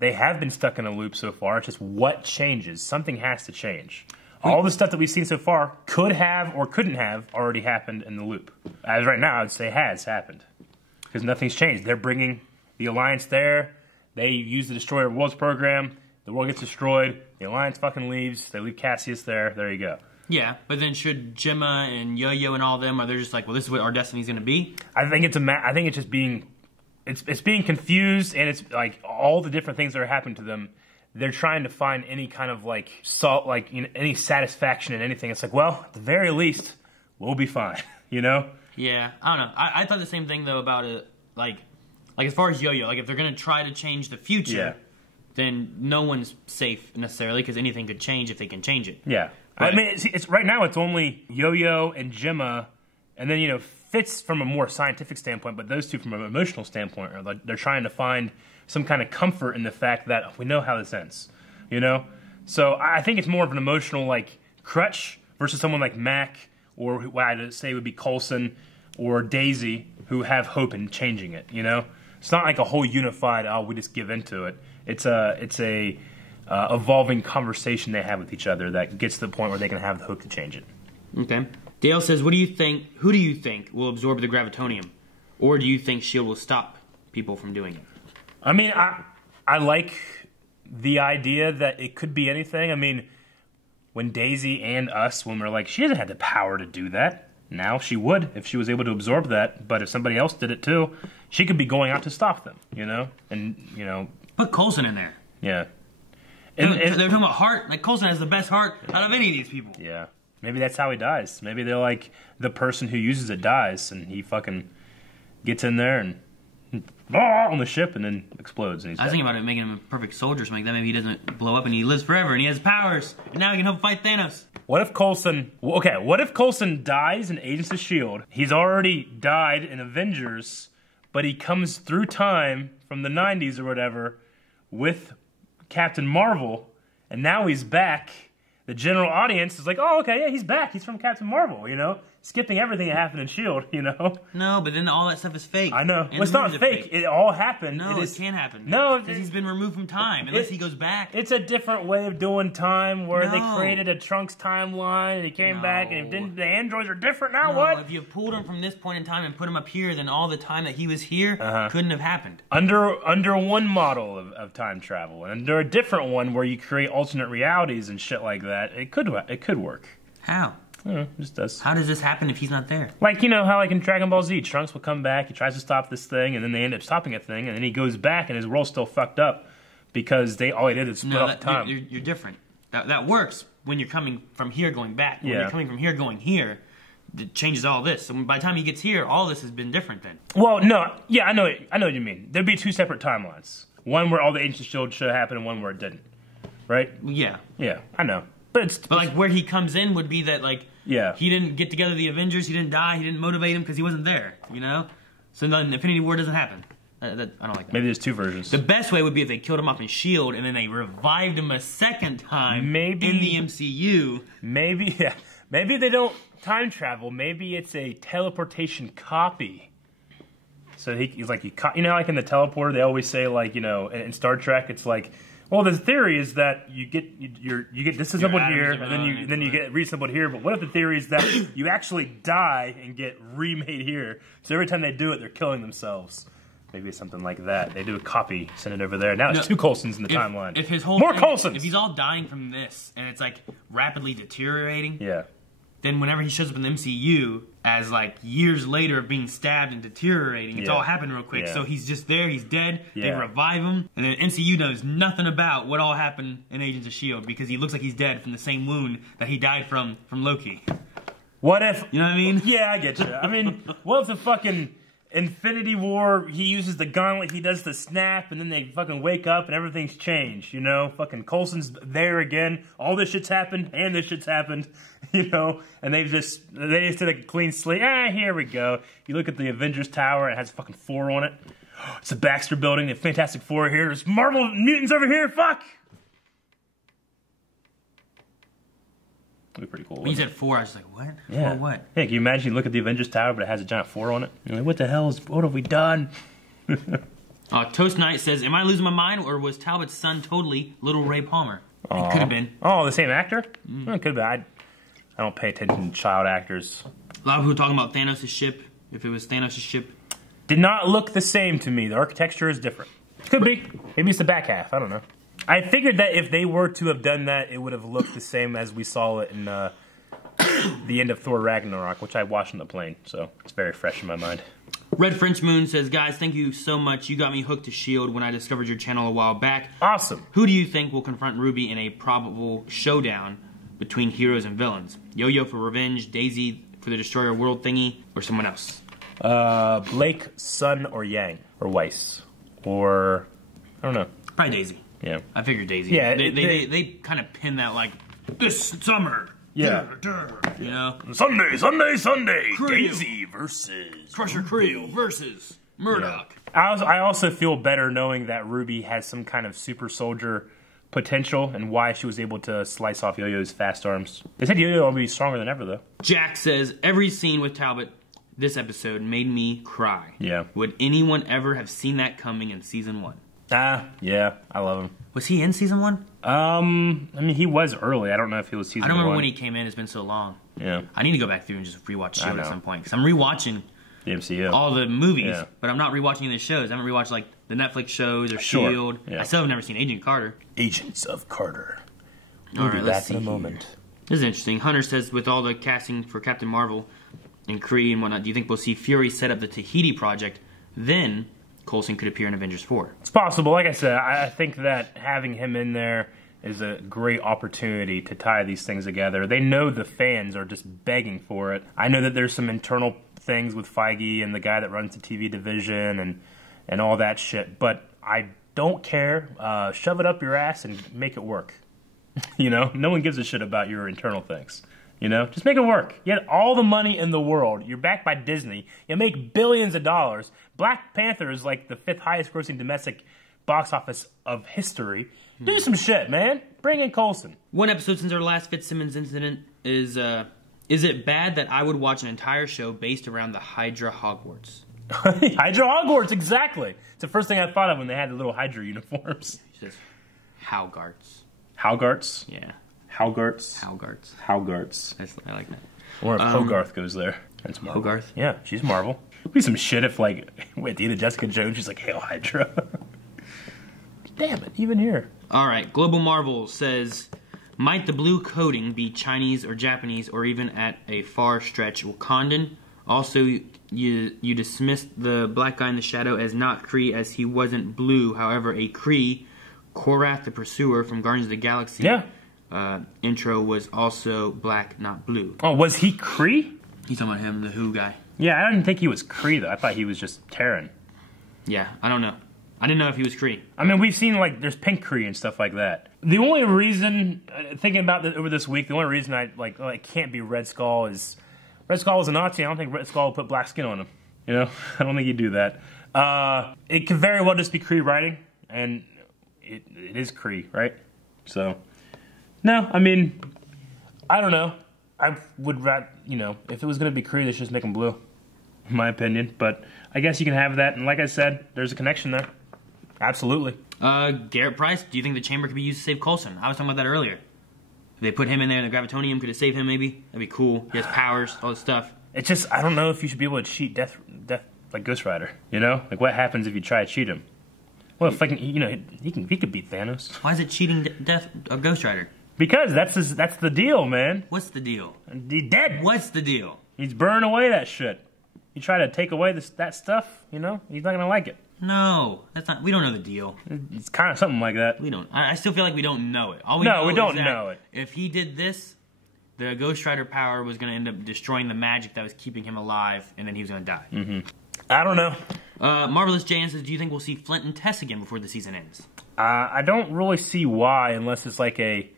They have been stuck in a loop so far. It's just what changes. Something has to change. All the stuff that we've seen so far could have or couldn't have already happened in the loop. As right now, I'd say has happened. Because nothing's changed. They're bringing the Alliance there. They use the Destroyer of Worlds program. The world gets destroyed. The Alliance fucking leaves. They leave Cassius there. There you go. Yeah, but then should Gemma and Yo-Yo and all them, are they just like, well, this is what our destiny's going to be? I think it's just being... It's being confused, and it's like all the different things that are happening to them. They're trying to find any kind of like any satisfaction in anything. It's like, well, at the very least, we'll be fine, you know? Yeah, I don't know. I thought the same thing though about it. Like as far as Yo-Yo, like if they're gonna try to change the future, then no one's safe necessarily because anything could change if they can change it. Yeah, but, I mean, it's right now it's only Yo-Yo and Gemma, and then, you know, Fitz from a more scientific standpoint, but those two from an emotional standpoint are like, they're trying to find some kind of comfort in the fact that we know how this ends, you know? So I think it's more of an emotional, like, crutch versus someone like Mac, or what I'd say would be Coulson, or Daisy, who have hope in changing it, you know? It's not like a whole unified, oh, we just give into it. It's a evolving conversation they have with each other that gets to the point where they can have the hope to change it. Okay. Dale says, who do you think will absorb the gravitonium? Or do you think S.H.I.E.L.D. will stop people from doing it? I mean, I like the idea that it could be anything. I mean, when Daisy and us, when we're like, she doesn't have the power to do that. Now she would if she was able to absorb that. But if somebody else did it too, she could be going out to stop them, you know? And, you know... Put Coulson in there. Yeah. They're talking about heart. Like, Coulson has the best heart out of any of these people. Yeah. Maybe that's how he dies. Maybe they're like, the person who uses it dies, and he fucking gets in there and on the ship and then explodes. And he's I was thinking about it making him a perfect soldier or something like that. Maybe he doesn't blow up and he lives forever and he has powers. And now he can help fight Thanos. What if Coulson... Okay, what if Coulson dies in Agents of S.H.I.E.L.D.? He's already died in Avengers, but he comes through time from the 90s or whatever with Captain Marvel, and now he's back. The general audience is like, oh, okay, yeah, he's back. He's from Captain Marvel, you know? Skipping everything that happened in S.H.I.E.L.D., you know? No, but then all that stuff is fake. I know. Well, it's not fake. It all happened. No, it can't happen. No. Because he's been removed from time, unless he goes back. It's a different way of doing time, where they created a Trunks timeline, and he came back, and the androids are different now, what? If you pulled him from this point in time and put him up here, then all the time that he was here couldn't have happened. Under one model of time travel, and under a different one where you create alternate realities and shit like that, it could work. How? I don't know, it just does. How does this happen if he's not there? Like, you know how like in Dragon Ball Z, Trunks will come back, he tries to stop this thing, and then they end up stopping a thing, and then he goes back and his world's still fucked up because all he did is split up time. You're different. That works when you're coming from here going back. When you're coming from here going here, it changes all this. So by the time he gets here, all this has been different then. Well, no, yeah, I know what you mean. There'd be two separate timelines. One where all the ancient S.H.I.E.L.D. should have happened, and one where it didn't. Right? Yeah. Yeah, I know. But like where he comes in would be that like he didn't get together the Avengers, he didn't die, he didn't motivate him because he wasn't there, you know? So then Infinity War doesn't happen. I don't like that. Maybe there's two versions. The best way would be if they killed him off in S.H.I.E.L.D. and then they revived him a second time in the MCU. Maybe, yeah. Maybe they don't time travel. Maybe it's a teleportation copy. So he's like, you know, like in the teleporter, they always say like, you know, in Star Trek, it's like, well, the theory is that you get disassembled here, and then you get reassembled here. But what if the theory is that you actually die and get remade here? So every time they do it, they're killing themselves. Maybe it's something like that. They do a copy, send it over there. Now it's two Coulsons in the timeline. If his whole more thing, Coulsons. If he's all dying from this and it's like rapidly deteriorating, then whenever he shows up in the MCU as like years later of being stabbed and deteriorating, it's all happened real quick. So he's just there, he's dead, they revive him, and then MCU knows nothing about what all happened in Agents of S.H.I.E.L.D. because he looks like he's dead from the same wound that he died from Loki. What if... You know what I mean? Yeah, I get you. I mean, what if the fucking Infinity War, he uses the gauntlet, he does the snap, and then they fucking wake up and everything's changed, you know? Fucking Coulson's there again, all this shit's happened, and this shit's happened, you know? And they just did a clean slate. Here we go. You look at the Avengers Tower, it has fucking 4 on it. It's the Baxter Building, the Fantastic Four here, there's Marvel mutants over here, fuck! That'd be pretty cool. When you said 4, I was like, what? Yeah. 4 what? Hey, can you imagine you look at the Avengers Tower, but it has a giant 4 on it? You're like, what have we done? Toast Knight says, am I losing my mind, or was Talbot's son totally Little Ray Palmer? It could have been. Oh, the same actor? Well, it could have been. I don't pay attention to child actors. A lot of people were talking about Thanos' ship, if it was Thanos' ship. Did not look the same to me. The architecture is different. Could be. Maybe it's the back half. I don't know. I figured that if they were to have done that, it would have looked the same as we saw it in the end of Thor Ragnarok, which I watched on the plane, so it's very fresh in my mind. Red French Moon says, guys, thank you so much. You got me hooked to S.H.I.E.L.D. when I discovered your channel a while back. Awesome. Who do you think will confront Ruby in a probable showdown between heroes and villains? Yo-Yo for revenge, Daisy for the Destroyer World thingy, or someone else? Blake, Sun, or Yang, or Weiss, or I don't know. Probably Daisy. Yeah. I figured Daisy. Yeah. They kind of pin that like, this summer. Yeah. You know? Sunday. Creel. Daisy versus... Crusher Creel versus Murdoch. Yeah. I also feel better knowing that Ruby has some kind of super soldier potential and why she was able to slice off Yo-Yo's fast arms. They said Yo-Yo will be stronger than ever, though. Jack says, every scene with Talbot this episode made me cry. Yeah. Would anyone ever have seen that coming in Season 1? Yeah, I love him. Was he in Season 1? I mean, he was early. I don't know if he was Season 1. I don't remember when he came in. It's been so long. Yeah. I need to go back through and just rewatch S.H.I.E.L.D. at some point. Because I'm rewatching the MCU. All the movies, but I'm not rewatching the shows. I haven't rewatched like the Netflix shows or S.H.I.E.L.D. Yeah. I still have never seen Agent Carter. Agents of Carter. We'll be back in a moment. This is interesting. Hunter says, with all the casting for Captain Marvel and Kree and whatnot, do you think we'll see Fury set up the Tahiti project? Then Coulson could appear in Avengers 4. It's possible. Like I said, I think that having him in there is a great opportunity to tie these things together. They know the fans are just begging for it. I know that there's some internal things with Feige and the guy that runs the TV division and all that shit, but I don't care. Shove it up your ass and make it work. You know, no one gives a shit about your internal things. You know, just make it work. You had all the money in the world. You're backed by Disney. You make billions of dollars. Black Panther is like the 5th highest grossing domestic box office of history. Do some shit, man. Bring in Coulson. One episode since our last Fitzsimmons incident is it bad that I would watch an entire show based around the Hydra Hogwarts? Hydra Hogwarts, exactly. It's the first thing I thought of when they had the little Hydra uniforms. He says, Howgarts. Howgarts? Yeah. Howgarts? Howgarts. Howgarts. I like that. Or if Hogarth goes there. That's Marvel. Hogarth? Yeah, she's Marvel. It'd be some shit if, like, at the end of Jessica Jones, she's like, Hail Hydra. Damn it, even here. All right, Global Marvel says, might the blue coating be Chinese or Japanese or even at a far stretch Wakandan? Also, you dismissed the black guy in the shadow as not Kree as he wasn't blue. However, a Kree, Korath the Pursuer from Guardians of the Galaxy intro was also black, not blue. Oh, was he Kree? He's talking about him, the Who guy. Yeah, I didn't think he was Kree, though. I thought he was just Terran. Yeah, I don't know. I didn't know if he was Kree. I mean, we've seen, like, there's pink Kree and stuff like that. The only reason, thinking about it over this week, the only reason I can't be Red Skull is... Red Skull was a Nazi. I don't think Red Skull would put black skin on him. You know? I don't think he'd do that. It could very well just be Kree writing, and it is Kree, right? So, no, I mean, I don't know. I would rather, you know, if it was going to be Kree, they should just make him blue, in my opinion. But I guess you can have that, and like I said, there's a connection there. Absolutely. Garrett Price, do you think the chamber could be used to save Coulson? I was talking about that earlier. If they put him in there and the gravitonium, could it save him maybe? That'd be cool. He has powers, all this stuff. It's just, I don't know if you should be able to cheat death like Ghost Rider, you know? Like, what happens if you try to cheat him? Well, if you know, he could beat Thanos. Why is it cheating death of Ghost Rider? Because that's the deal, man. What's the deal? He's dead. What's the deal? He's burning away that shit. You try to take away that stuff, you know? He's not gonna like it. No, that's not. We don't know the deal. It's kind of something like that. We don't. I still feel like we don't know it. We don't know it. If he did this, the Ghost Rider power was going to end up destroying the magic that was keeping him alive, and then he was going to die. Mm-hmm. I don't know. Marvelous Jan says, do you think we'll see Flint and Tess again before the season ends? I don't really see why, unless it's like a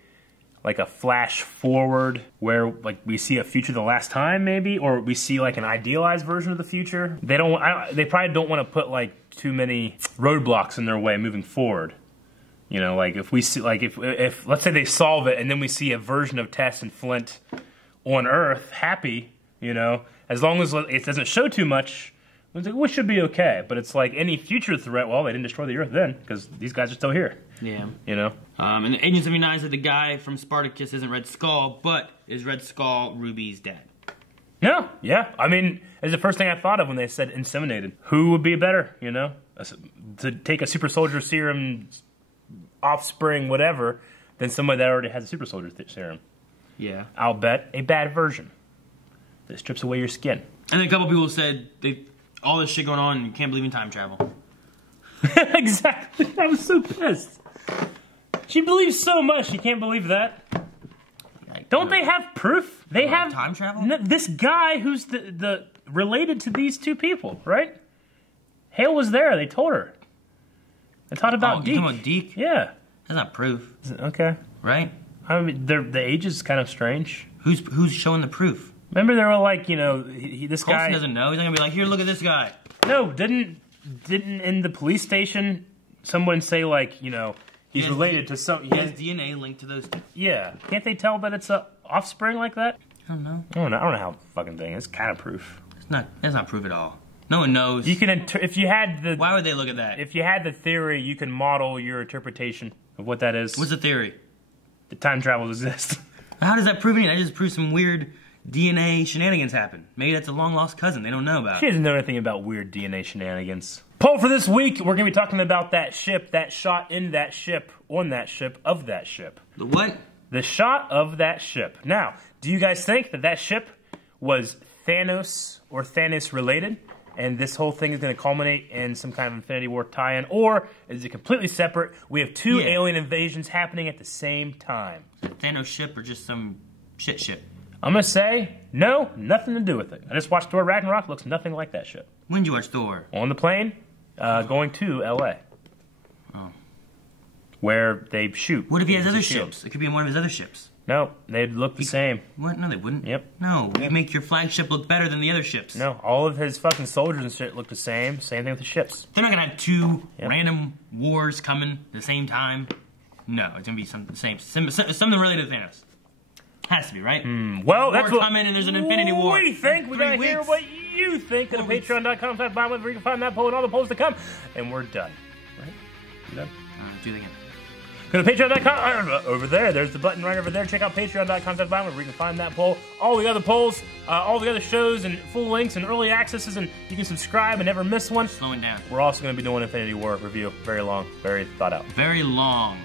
flash forward where like we see a future the last time maybe, or we see like an idealized version of the future. They probably don't want to put like too many roadblocks in their way moving forward. You know, like if we see, like if let's say they solve it and then we see a version of Tess and Flint on Earth happy, you know, as long as it doesn't show too much, we should be okay. But it's like any future threat, well, they didn't destroy the Earth then because these guys are still here. Yeah. You know? And Agent 79 said the guy from Spartacus isn't Red Skull, but is Red Skull Ruby's dad? No, yeah. I mean, it's the first thing I thought of when they said inseminated. Who would be better, you know? To take a super soldier serum, offspring, whatever, than somebody that already has a super soldier serum. Yeah. I'll bet a bad version that strips away your skin. And then a couple people said, all this shit going on, and you can't believe in time travel. Exactly. I was so pissed. She believes so much, she can't believe that. Don't they have proof? They have time travel? This guy who's the related to these two people, right? Hale was there. They told her. They talked about Deke. You talking about Deke? Yeah. That's not proof. Okay. Right? I mean, the age is kind of strange. Who's showing the proof? Remember, they were like, you know, this Coulson guy doesn't know. He's not gonna be like, here, look at this guy. No, didn't in the police station someone say like, you know, he's related to some. He has DNA linked to those two. Yeah. Can't they tell that it's a offspring like that? I don't know. I don't know how the fucking thing is. It's kind of proof. That's not proof at all. No one knows. You can if you had the. Why would they look at that? If you had the theory, you can model your interpretation of what that is. What's the theory? The time travel exists. How does that prove anything? I just proved some weird DNA shenanigans happen. Maybe that's a long lost cousin they don't know about. She doesn't know anything about weird DNA shenanigans. Poll for this week, we're going to be talking about that ship, that shot in that ship, on that ship, of that ship. The what? The shot of that ship. Now, do you guys think that ship was Thanos or Thanos related? And this whole thing is going to culminate in some kind of Infinity War tie-in? Or is it completely separate? We have two alien invasions happening at the same time. The Thanos ship or just some shit ship? I'm going to say, no, nothing to do with it. I just watched Thor Ragnarok. Looks nothing like that ship. When did you watch Thor? On the plane, going to L.A. Oh. Where they shoot. What if he has other ships? It could be in one of his other ships. No, they'd look the same. What? No, they wouldn't. Yep. No, you make your flagship look better than the other ships. No, all of his fucking soldiers and shit look the same. Same thing with the ships. They're not gonna have two random wars coming at the same time. No, it's gonna be something related to Thanos. Has to be, right? Well, that's what coming, and there's an Infinity War. We think we gotta hear what you think. Go to patreon.com/Bob where you can find that poll and all the polls to come, and we're done. Right? You done? Do it again. Go to patreon.com, over there, there's the button right over there. Check out patreon.com/where you can find that poll. All the other polls, all the other shows, and full links, and early accesses, and you can subscribe and never miss one. Slowing down. We're also going to be doing Infinity War review. Very long, very thought out. Very long.